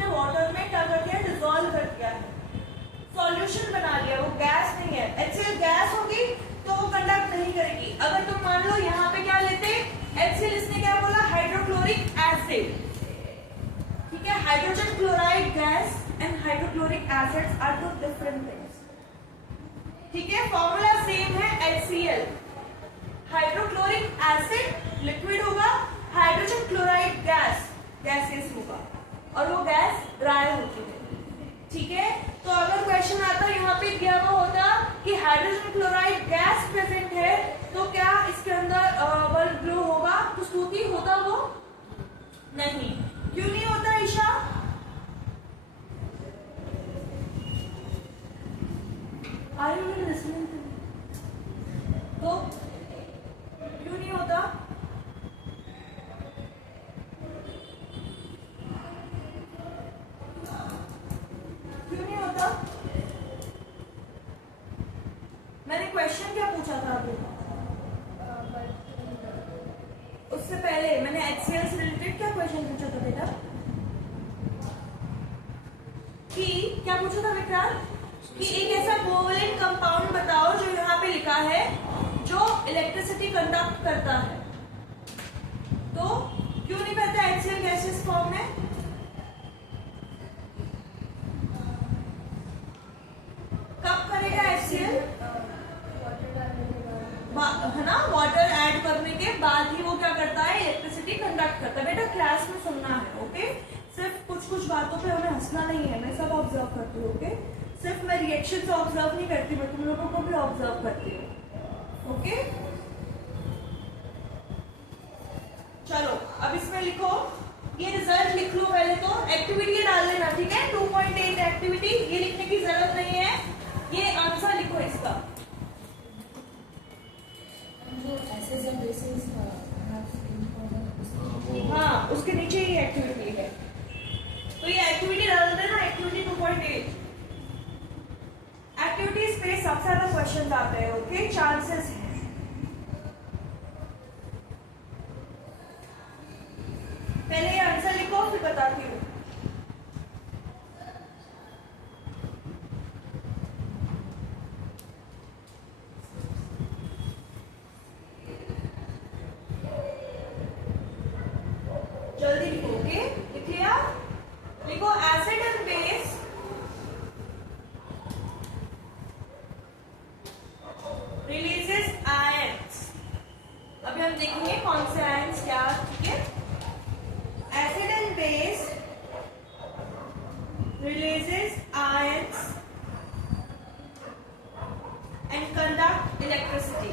वाटर में क्या कर दिया? डिसॉल्व कर दिया है, सॉल्यूशन बना लिया, वो गैस नहीं है। HCl गैस होगी तो वो कंडक्ट नहीं करेगी। अगर तुम मान लो यहाँ पे क्या लेते? HCl, इसने क्या बोला? Hydrochloric acid. ठीक है, hydrogen chloride gas and hydrochloric acids are two different things. ठीक है, HCl, हाइड्रोक्लोरिक एसिड लिक्विड होगा, हाइड्रोजन क्लोराइड गैस गैसियस होगा, और वो गैस ड्राई होती है। ठीक है, तो अगर क्वेश्चन आता यहाँ पे दिया हुआ होता कि हाइड्रोजन क्लोराइड गैस प्रेजेंट है तो क्या इसके अंदर बल्ब ग्लो होगा, तो स्तुति होता वो नहीं। क्यों नहीं होता ईशा? Are you listening? तो क्यों नहीं होता? क्यों नहीं होता? मैंने क्वेश्चन क्या पूछा था अभी? उससे पहले मैंने HCl से रिलेटेड क्या क्वेश्चन पूछा था बेटा? कि क्या पूछा था विक्रांत? कि एक ऐसा कोवलेंट कंपाउंड बताओ जो यहाँ पे लिखा है जो इलेक्ट्रिसिटी कंडक्ट करता है। तो क्यों नहीं करता HCl गैसियस फॉर्म में? कब करेगा HCl? है ना, वाटर ऐड करने के बाद ही वो क्या करता है, इलेक्ट्रिसिटी कंडक्ट करता है। बेटा क्लास में सुनना है, ओके? सिर्फ कुछ कुछ बातों पे हमें हंसना नहीं है, मैं सब ऑब्जर्व करती हूँ, ओके? सिर्फ मैं रिएक्शन से ऑब्जर्व नहीं करती, मैं तुम लोगों को भी ऑब्जर्व करती हूँ, ओके? चलो अब इसमें लिखो, ये रिजल्ट लिख लो पहले तो, एक्टिविटी डाल लेना, ठीक है? 2.8 एक्टिविटी, ये लिखने की जरूरत नहीं है, ये आंसर लिखो इसका। हाँ, उसके नीचे ही एक्टिविटी है, तो ये एक्टिविटी डाल देना, एक्टिविटी 2.8। एक्टिविटीज पे सबसे ज्यादा क्वेश्चन आते हैं, ओके? चांसेस है। पहले ये आंसर लिखो फिर बताती हूँ। जल्दी लिखो, ओके? लिख लिया? लिखो acid and base releases ions. अभी हम देखेंगे कौन से आयंस क्या, ठीक है? Acid and base releases ions and conduct electricity.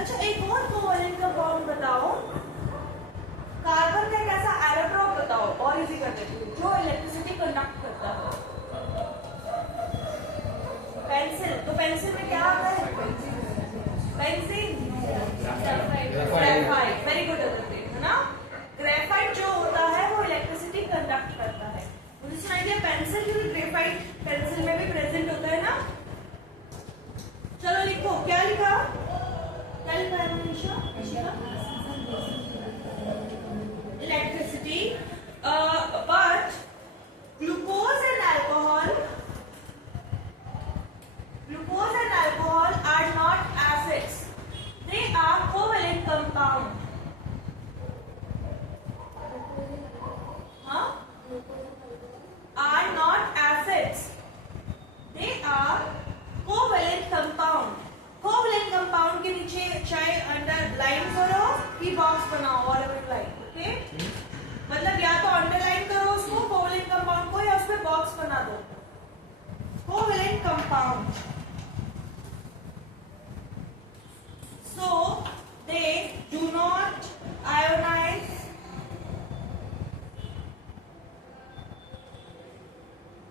अच्छा, एक और कोवलेंट कंपाउंड बताओ, कार्बन का एक ऐसा एरोट्रॉप बताओ, और इजी कर देती हूँ, जो इलेक्ट्रिसिटी कंडक्ट करता है। पेंसिल, तो पेंसिल में क्या आता है? पेंसिल ग्रेफाइट, वेरी गुड है ना? ग्रेफाइट जो होता है वो इलेक्ट्रिसिटी कंडक्ट करता है। मुझे सुनाई दिया पेंसिल, क्योंकि ग्रेफाइट पेंसिल में भी प्रेजेंट होता है ना? चलो लिखो, क्या लिखा? Electricity, but glucose and alcohol are not acids. They are covalent compound. Are not acids. They are covalent compound. Covalent compound के नीचे चाहे अंडरलाइन करो कि बॉक्स बनाओ, और लाइन, ओके? मतलब या तो अंडरलाइन करो उसको कोवलेंट कंपाउंड को, या उस पे बॉक्स बना दो। Covalent compound, so they do not ionize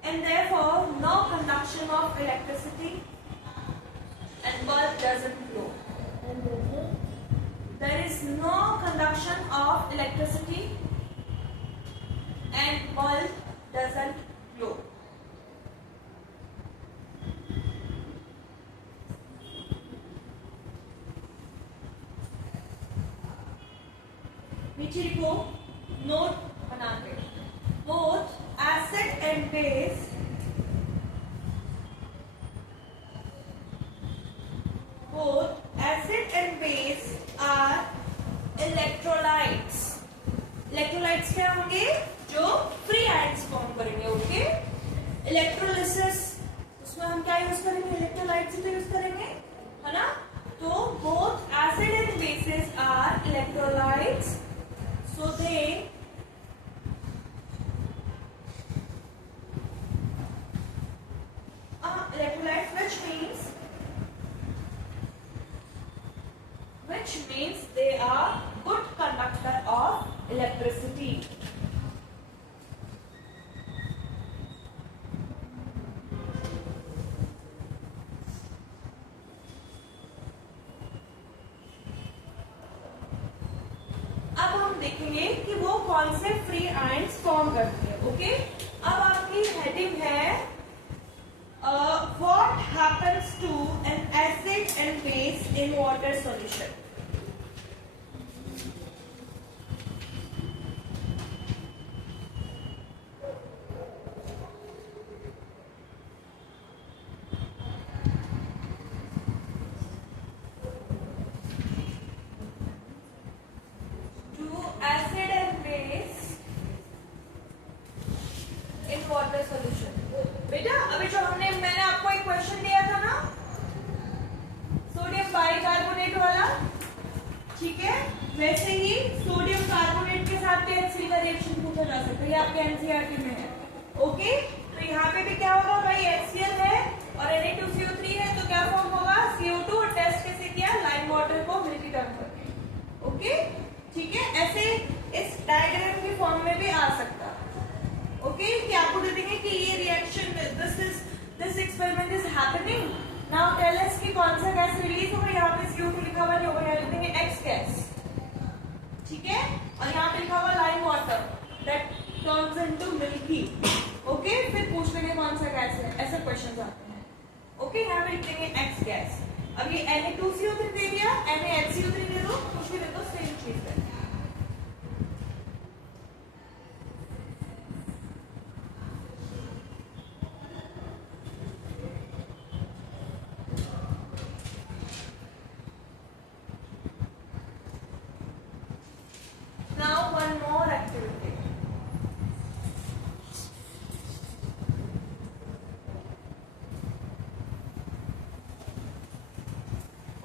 and therefore no conduction of electricity and bulb doesn't glow. There is no conduction of electricity and bulb doesn't glow. नीचे लिखो, नोट बना के, both acid and base are electrolytes क्या होंगे? जो free ions form करेंगे. Okay, electrolysis उसमें हम क्या यूज करेंगे? इलेक्ट्रोलाइट्स ही तो यूज करेंगे, है ना. तो both acid and bases are electrolytes, so they electrolytes, which means they are good conductor of electricity. अब हम देखेंगे कि वो कौन से फ्री आयंस फॉर्म करते हैं. ओके, अब आपकी हेडिंग है what happens to an acid and base in water solution. To acid and base in water solution. बेटा अभी जो मैंने आपको एक क्वेश्चन दिया था ना, सोडियम बाइकार्बोनेट वाला, ठीक है, वैसे ही सोडियम कार्बोनेट के साथ भी HCl का रिएक्शन पूछा जा सकता है. ये आपके एनसीईआरटी में है. ओके, तो यहाँ पे भी क्या होगा भाई? HCl है और Na2CO3 है, तो क्या फॉर्म होगा? CO2. टेस्ट कैसे किया? लाइम वाटर को मिल्की टर्म करके. ओके, ठीक है, ऐसे इस डायग्राम की फॉर्म में भी आ सकता है. ओके, कि आपको दे देंगे कि ये reaction, this experiment is happening now, tell us कि कौन सा गैस रिलीज होगा. यहाँ पे CO2 लिखा हुआ नहीं होगा, यहाँ लिख देंगे X गैस, ठीक है, और यहाँ पे लिखा हुआ lime water that turns into milky. Okay, फिर पूछ लेंगे कौन सा गैस है, ऐसे क्वेश्चंस आते हैं. ओके, यहाँ पे लिख देंगे X गैस. अब ये Na2CO3 दे दिया, NaHCO3 दे दो, कुछ भी दे दो, सेम चीज है. Now one more activity.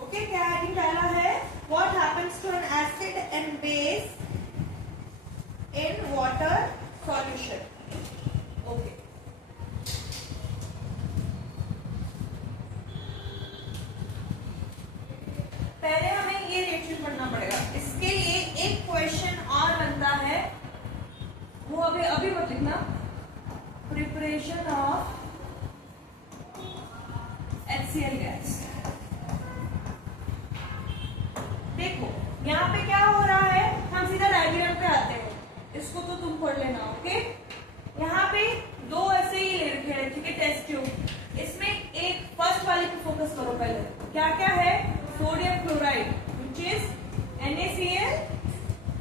Okay, क्या हेडिंग डाला है? What happens to an acid and base in water solution? Okay. पहले हमें ये रिएक्शन पढ़ना पड़ेगा. इसके लिए एक क्वेश्चन और बनता है, वो अभी मत लिखना. Preparation of HCl gas. देखो यहाँ पे क्या हो रहा है, हम सीधा डायग्राम पे आते हैं, इसको तो तुम पढ़ लेना. ओके, यहाँ पे दो ऐसे ही ले रखे हैं, ठीक है, टेस्ट ट्यूब. इसमें एक फर्स्ट वाले पे फोकस करो पहले. क्या क्या है? Sodium chloride, which is NaCl.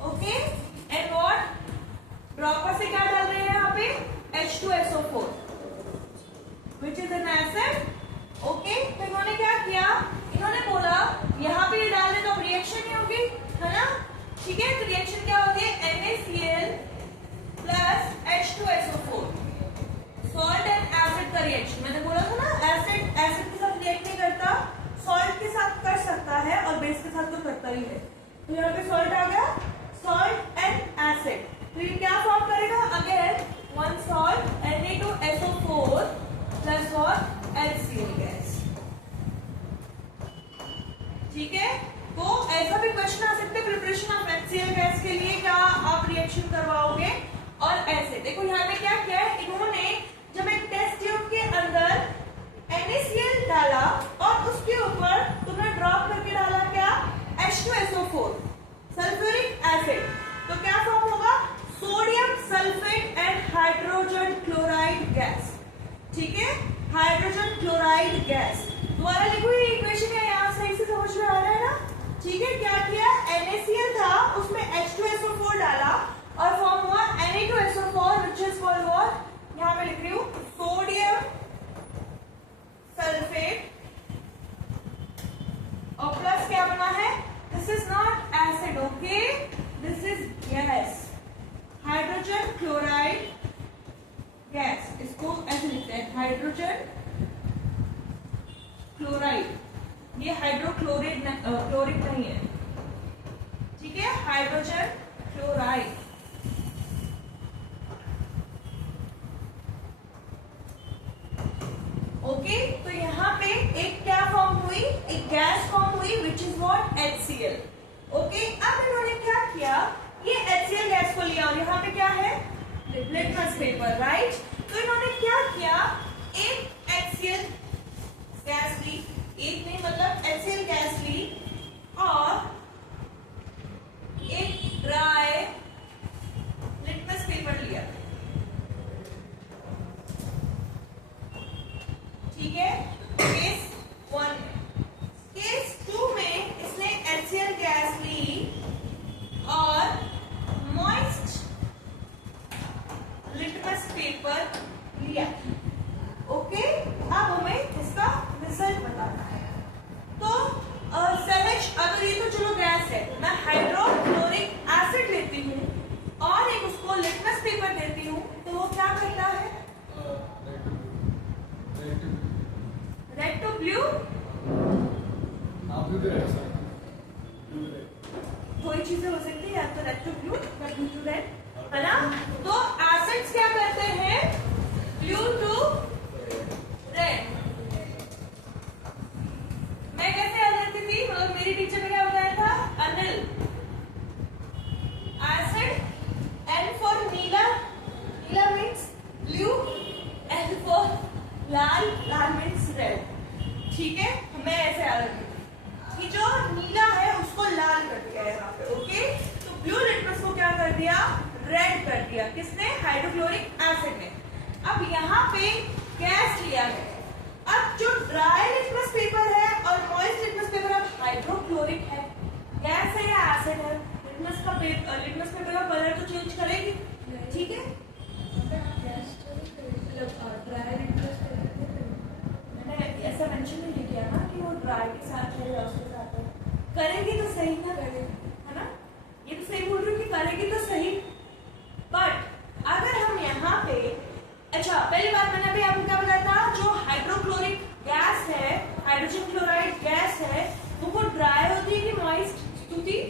Okay, and what? Dropper से क्या डाल रहे हैं यहाँ पे? H2SO4, which is an acid. Okay, तो इन्होंने क्या किया? इन्होंने बोला यहाँ पे डालने तो रिएक्शन ही होगी, है ना, ठीक है. तो रिएक्शन क्या होगी? NaCl plus H2SO4, salt and acid का रिएक्शन. मैंने बोला था ना, एसिड के साथ रिएक्ट नहीं करता, सॉल्ट के साथ कर सकता है और बेस के साथ तो करता ही है. तो यहाँ पे सॉल्ट आ गया, सॉल्ट एंड एसिड. तो ये क्या फॉर्म करेगा? Again one salt Na2SO4 plus और HCl गैस. ठीक है, तो ऐसा भी क्वेश्चन आ सकता है प्रिपरेशन ऑफ HCl गैस के लिए क्या आप रिएक्शन करवाओगे और ऐसे. देखो यहाँ पे क्या किया है इन्होंने, जब एक टेस्ट ट्यूब के अंदर NaCl डाला और उसके ऊपर तुमने ड्रॉप करके डाला क्या? H2SO4 sulphuric acid. तो क्या फॉर्म होगा? Sodium sulphate and hydrogen chloride gas. ठीक है, हाइड्रोजन क्लोराइड गैस. दोबारा लिखो ये इक्वेशन है, यहाँ सही से समझ में आ रहा है ना. ठीक है, क्या किया? NaCl था, उसमें H2SO4 डाला और फॉर्म हुआ Na2SO4, which is called what? यहाँ पे लिख रही हूँ सोडियम सल्फेट और प्लस क्या बना है? This is not acid, okay, this is gas. Hydrogen chloride gas, इसको ऐसे लिखते हैं हाइड्रोजन क्लोराइड, ये हाइड्रोक्लोरिक क्लोरिक नहीं है, ठीक है, हाइड्रोजन क्लोराइड। ओके, तो यहाँ पे एक क्या फॉर्म हुई, एक गैस फॉर्म हुई which is what HCl। Okay, अब इन्होंने क्या किया, ये HCl गैस को लिया और यहाँ पे क्या है लिटमस पेपर, राइट। तो इन्होंने क्या किया, एक HCl गैस ली, एक नहीं मतलब HCl गैस ली और एक ड्राई लिटमस पेपर लिया, ठीक है, केस 1 में। केस 2 में इसने HCl गैस ली और मॉइस्ट लिटमस पेपर लिया। ओके, अब हमें इसका रिजल्ट बताना है। तो सहज, अगर ये तो चलो गैस है, मैं हाइड्रोक्लोरिक एसिड लेती हूँ और एक उसको लिटमस पेपर देती हूँ, तो वो क्या करता है, रेड टू ब्लू, कोई चीजें हो सकती है, या तो रेड टू ब्लू या ब्लू टू रेड, है ना। तो एसिड्स क्या करते हैं, ब्लू टू रेड। मैं कैसे याद रखती थी, मतलब मेरी टीचर ने क्या बताया था, Anil, acid N for Neela, Neela means blue, L for Lal, Lal means red, ठीक है। मैं ऐसे याद रखती थी कि जो नीला है उसको लाल कर दिया यहाँ पे, ओके। तो ब्लू लिटमस को क्या कर दिया, रेड कर दिया, किसने, हाइड्रोक्लोरिक एसिड ने। अब यहाँ पे गैस लिया है, अब जो ड्राई लिटमस पेपर है और मॉइस्ट लिटमस पेपर अब हाइड्रोक्लोरिक है, गैस है या एसिड है, लिटमस पेपर का कलर तो चेंज करेगी, ठीक है। मैंने ऐसा मेंशन नहीं किया ना कि वो ड्राई के साथ है या उसके साथ है, करेगी तो सही ना करेगी, है ना, ये तो सही बोल रही हूँ कि करेगी तो सही। बट अगर हम यहाँ पे, अच्छा पहली बात मैंने अभी आपको क्या बताया था, जो हाइड्रोक्लोरिक गैस है, हाइड्रोजन क्लोराइड गैस है, वो ड्राई होती है कि मॉइस्ट होती,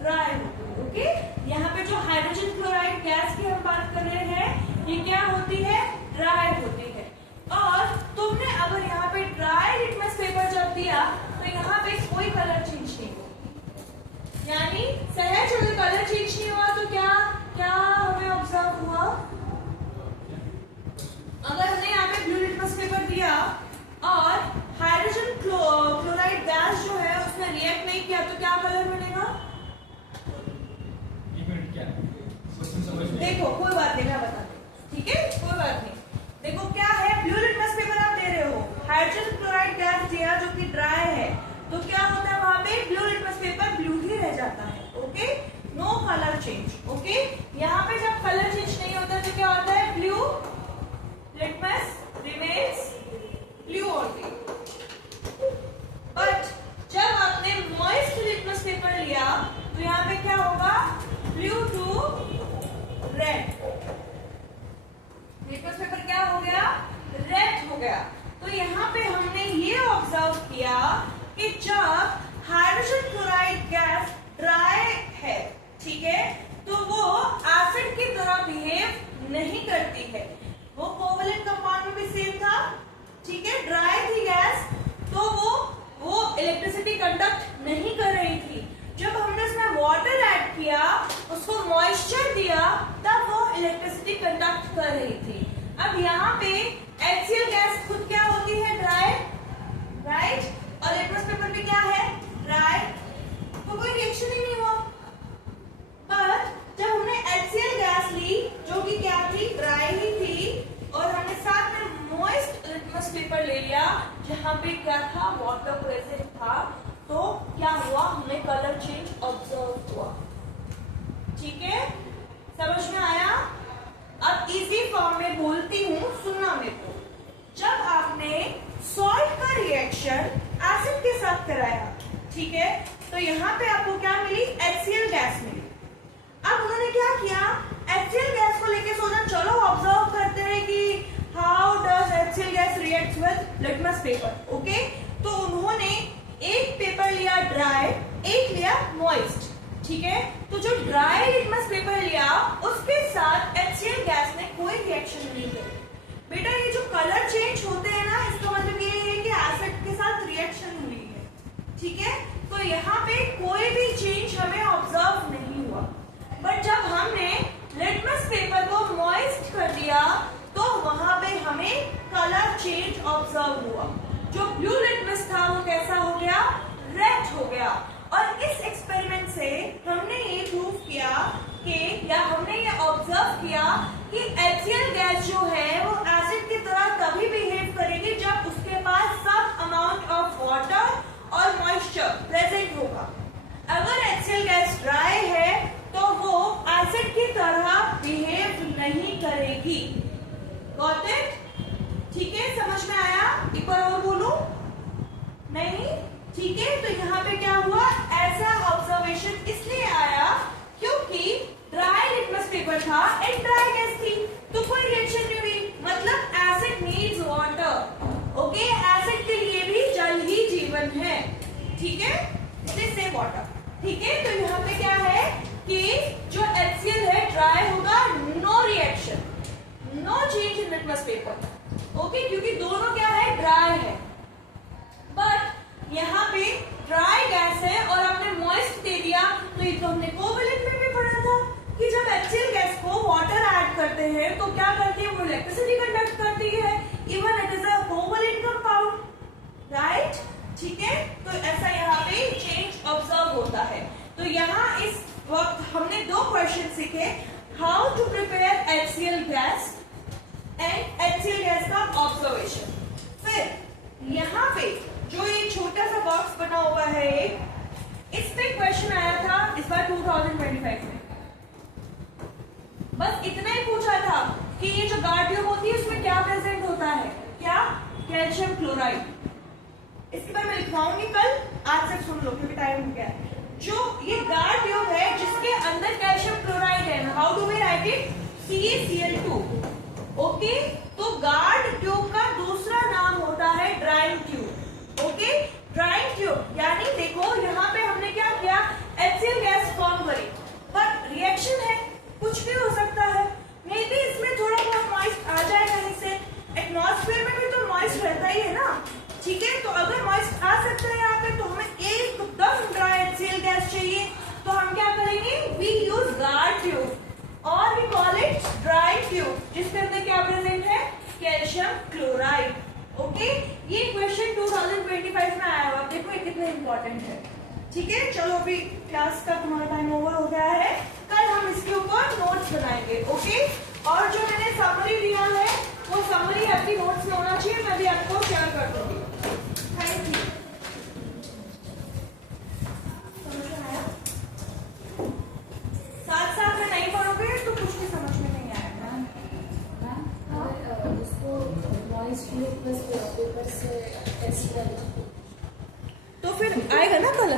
ड्राई होती है, ओके। यहाँ पे जो हाइड्रोजन क्लोराइड गैस की हम बात कर रहे हैं, ये क्या होती है, ड्राई होती है। और तुमने अगर यहाँ पे ड्राई लिटमस पेपर जब दिया तो यहाँ पे कोई कलर चेंज नहीं हुआ, यानी सहज अगर कलर चेंज नहीं हुआ तो क्या क्या हमें ऑब्जर्व हुआ, अगर हमने यहाँ पे ब्लू लिटमस पेपर दिया और हाइड्रोजन क्लोराइड गैस जो है उसने रिएक्ट नहीं किया तो क्या कलर बनेगा, देखो कोई बात नहीं, मैं बताती हूँ, ठीक है, कोई बात नहीं। देखो क्या है, ब्लू लिटमस पेपर आप दे रहे हो, हाइड्रोजन क्लोराइड गैस दिया जो कि ड्राई है, तो क्या होता है वहां पे ब्लू लिटमस पेपर ब्लू ही रह जाता है, okay, no colour change, okay. यहाँ पे जब कलर चेंज नहीं होता तो क्या होता है, blue litmus remains blue only. But जब आपने मॉइस्ट लिटमस पेपर लिया तो यहाँ पे क्या होगा, blue to red, litmus paper क्या हो गया, रेड हो गया। तो यहाँ पे हमने ये ऑब्जर्व किया कि जब हाइड्रोजन क्लोराइड गैस ड्राई है, ठीक है, तो वो एसिड की तरह बिहेव नहीं करती है, वो कोवलेंट कंपाउंड में भी सेम था, ठीक है, ड्राई थी गैस, तो वो इलेक्ट्रिसिटी कंडक्ट नहीं कर रही थी। जब हमने उसमें वाटर ऐड किया, उसको मॉइस्चर दिया, तब वो इलेक्ट्रिसिटी कंडक्ट कर रही थी। अब यहाँ पे HCl गैस खुद क्या होती है, ड्राई, राइट, और लिटमस पेपर भी क्या है, ड्राई, तो कोई रिएक्शन ही नहीं हुआ। पर जब हमने HCl गैस ली जो कि क्या थी, ड्राई ही थी, और हमने साथ में मॉइस्ट लिटमस पेपर ले लिया जहाँ पे क्या था, वाटर प्रेजेंट था, तो क्या हुआ, हमें कलर चेंज ऑब्जर्व हुआ, ठीक है, समझ में आया। अब इजी फॉर्म में बोलती हूँ, सुनना मेरे को। जब आपने सॉल्ट का रिएक्शन एसिड के साथ कराया, ठीक है, तो यहाँ पे आपको क्या मिली, HCl गैस मिली। अब उन्होंने क्या किया, HCl गैस को लेके सोचा चलो ऑब्जर्व करते हैं कि how does HCl gas react with litmus paper. Okay, तो उन्होंने एक पेपर लिया ड्राई, एक लिया मॉइस्ट, ठीक है। तो जो ड्राई लिटमस पेपर लिया उसके साथ HCl गैस ने कोई रिएक्शन नहीं करी। बेटा ये जो कलर चेंज होते हैं ना, इसका मतलब ये है कि एसिड के साथ रिएक्शन हुई है, ठीक है। तो यहाँ पे कोई भी चेंज हमें ऑब्जर्व नहीं हुआ। बट जब हमने लिटमस पेपर को मॉइस्ट कर दिया तो वहां पे हमें कलर चेंज ऑब्जर्व हुआ। जो ब्लू लिटमस था वो कैसा हो गया, रेड हो गया। और इस एक्सपेरिमेंट से हमने ये प्रूव किया कि, या हमने ये ऑब्जर्व किया कि HCl गैस जो है वो एसिड की तरह तभी बिहेव करेगी जब उसके पास सम अमाउंट ऑफ वाटर और मॉइस्चर प्रेजेंट होगा। अगर HCl गैस ड्राई है तो वो एसिड की तरह बिहेव नहीं करेगी। Got it? ठीक है, समझ में आया? एक बार और बोलो। नहीं? ठीक है, तो यहाँ पे क्या हुआ, ऐसा ऑब्जर्वेशन इसलिए आया क्योंकि ड्राई लिटमस पेपर था एंड ड्राई गैस थी, तो कोई रिएक्शन नहीं हुई। मतलब acid needs water. Okay, acid के लिए भी जल ही जीवन है, ठीक है, इसलिए से वाटर। ठीक है, तो यहाँ पे क्या है कि जो HCl है ड्राई होगा, no reaction, no change in litmus paper. Okay, क्योंकि दोनों क्या है, ड्राई है। बट यहाँ पे ड्राई गैस है और आपने मॉइस्ट दे दिया, तो ये तो हमने कोवैलेंट में भी पढ़ा था कि जब HCl गैस को वाटर ऐड करते हैं तो क्या करती है, वो इलेक्ट्रिसिटी कंडक्ट करती है, even it is a covalent compound, right. ठीक है, तो ऐसा यहाँ पे चेंज ऑब्जर्व होता है। तो यहाँ इस वक्त हमने दो क्वेश्चन सीखे, how to prepare HCl gas and HCl gas का ऑब्जर्वेशन। फिर यहाँ पे जो ये छोटा सा बॉक्स बना हुआ है एक, इस पे क्वेश्चन आया था इस बार 2025 में। बस इतना ही पूछा था कि ये जो गार्ड ट्यूब होती है उसमें क्या प्रेजेंट होता है, क्या, कैल्शियम क्लोराइड। इसके बारे में लिखवाऊंगी कल, आज से सुन लो क्योंकि टाइम हो गया। जो ये गार्ड ट्यूब है जिसके अंदर कैल्शियम क्लोराइड है, how do we write it, CaCl2। Okay, तो गार्ड ट्यूब का दूसरा नाम होता है drying tube. Okay, drying tube यानी देखो यहाँ पे हमने क्या किया, HCl गैस फॉर्म करी, पर रिएक्शन है, कुछ भी हो सकता है। मे बी इसमें थोड़ा बहुत मॉइस्ट आ जाए कहीं से, एटमॉस्फेयर में भी तो मॉइस्ट रहता ही है ना। ठीक है, तो अगर मॉइस्ट आ सकता है यहाँ पे, तो हमें एकदम ड्राई HCl गैस चाहिए, तो हम क्या करेंगे, वी यूज गार्ड ट्यूब और we call it dry tube, जिसके अंदर क्या प्रेजेंट है, कैल्शियम क्लोराइड। ओके, ये क्वेश्चन 2025 में आया हुआ, देखो ये कितना इंपॉर्टेंट है। ठीक है, चलो अभी क्लास का तुम्हारा टाइम ओवर हो गया है, कल हम इसके ऊपर नोट्स बनाएंगे। ओके, और जो मैंने समरी दिया है वो समरी आपकी नोट्स में होना चाहिए, मैं भी आपको शेयर कर दूंगी। Thank you. साथ साथ में नहीं पढ़ोगे तो कुछ भी समझ में नहीं आएगा। उसको मॉइस्ट पेपर से HCl तो फिर आएगा ना कल।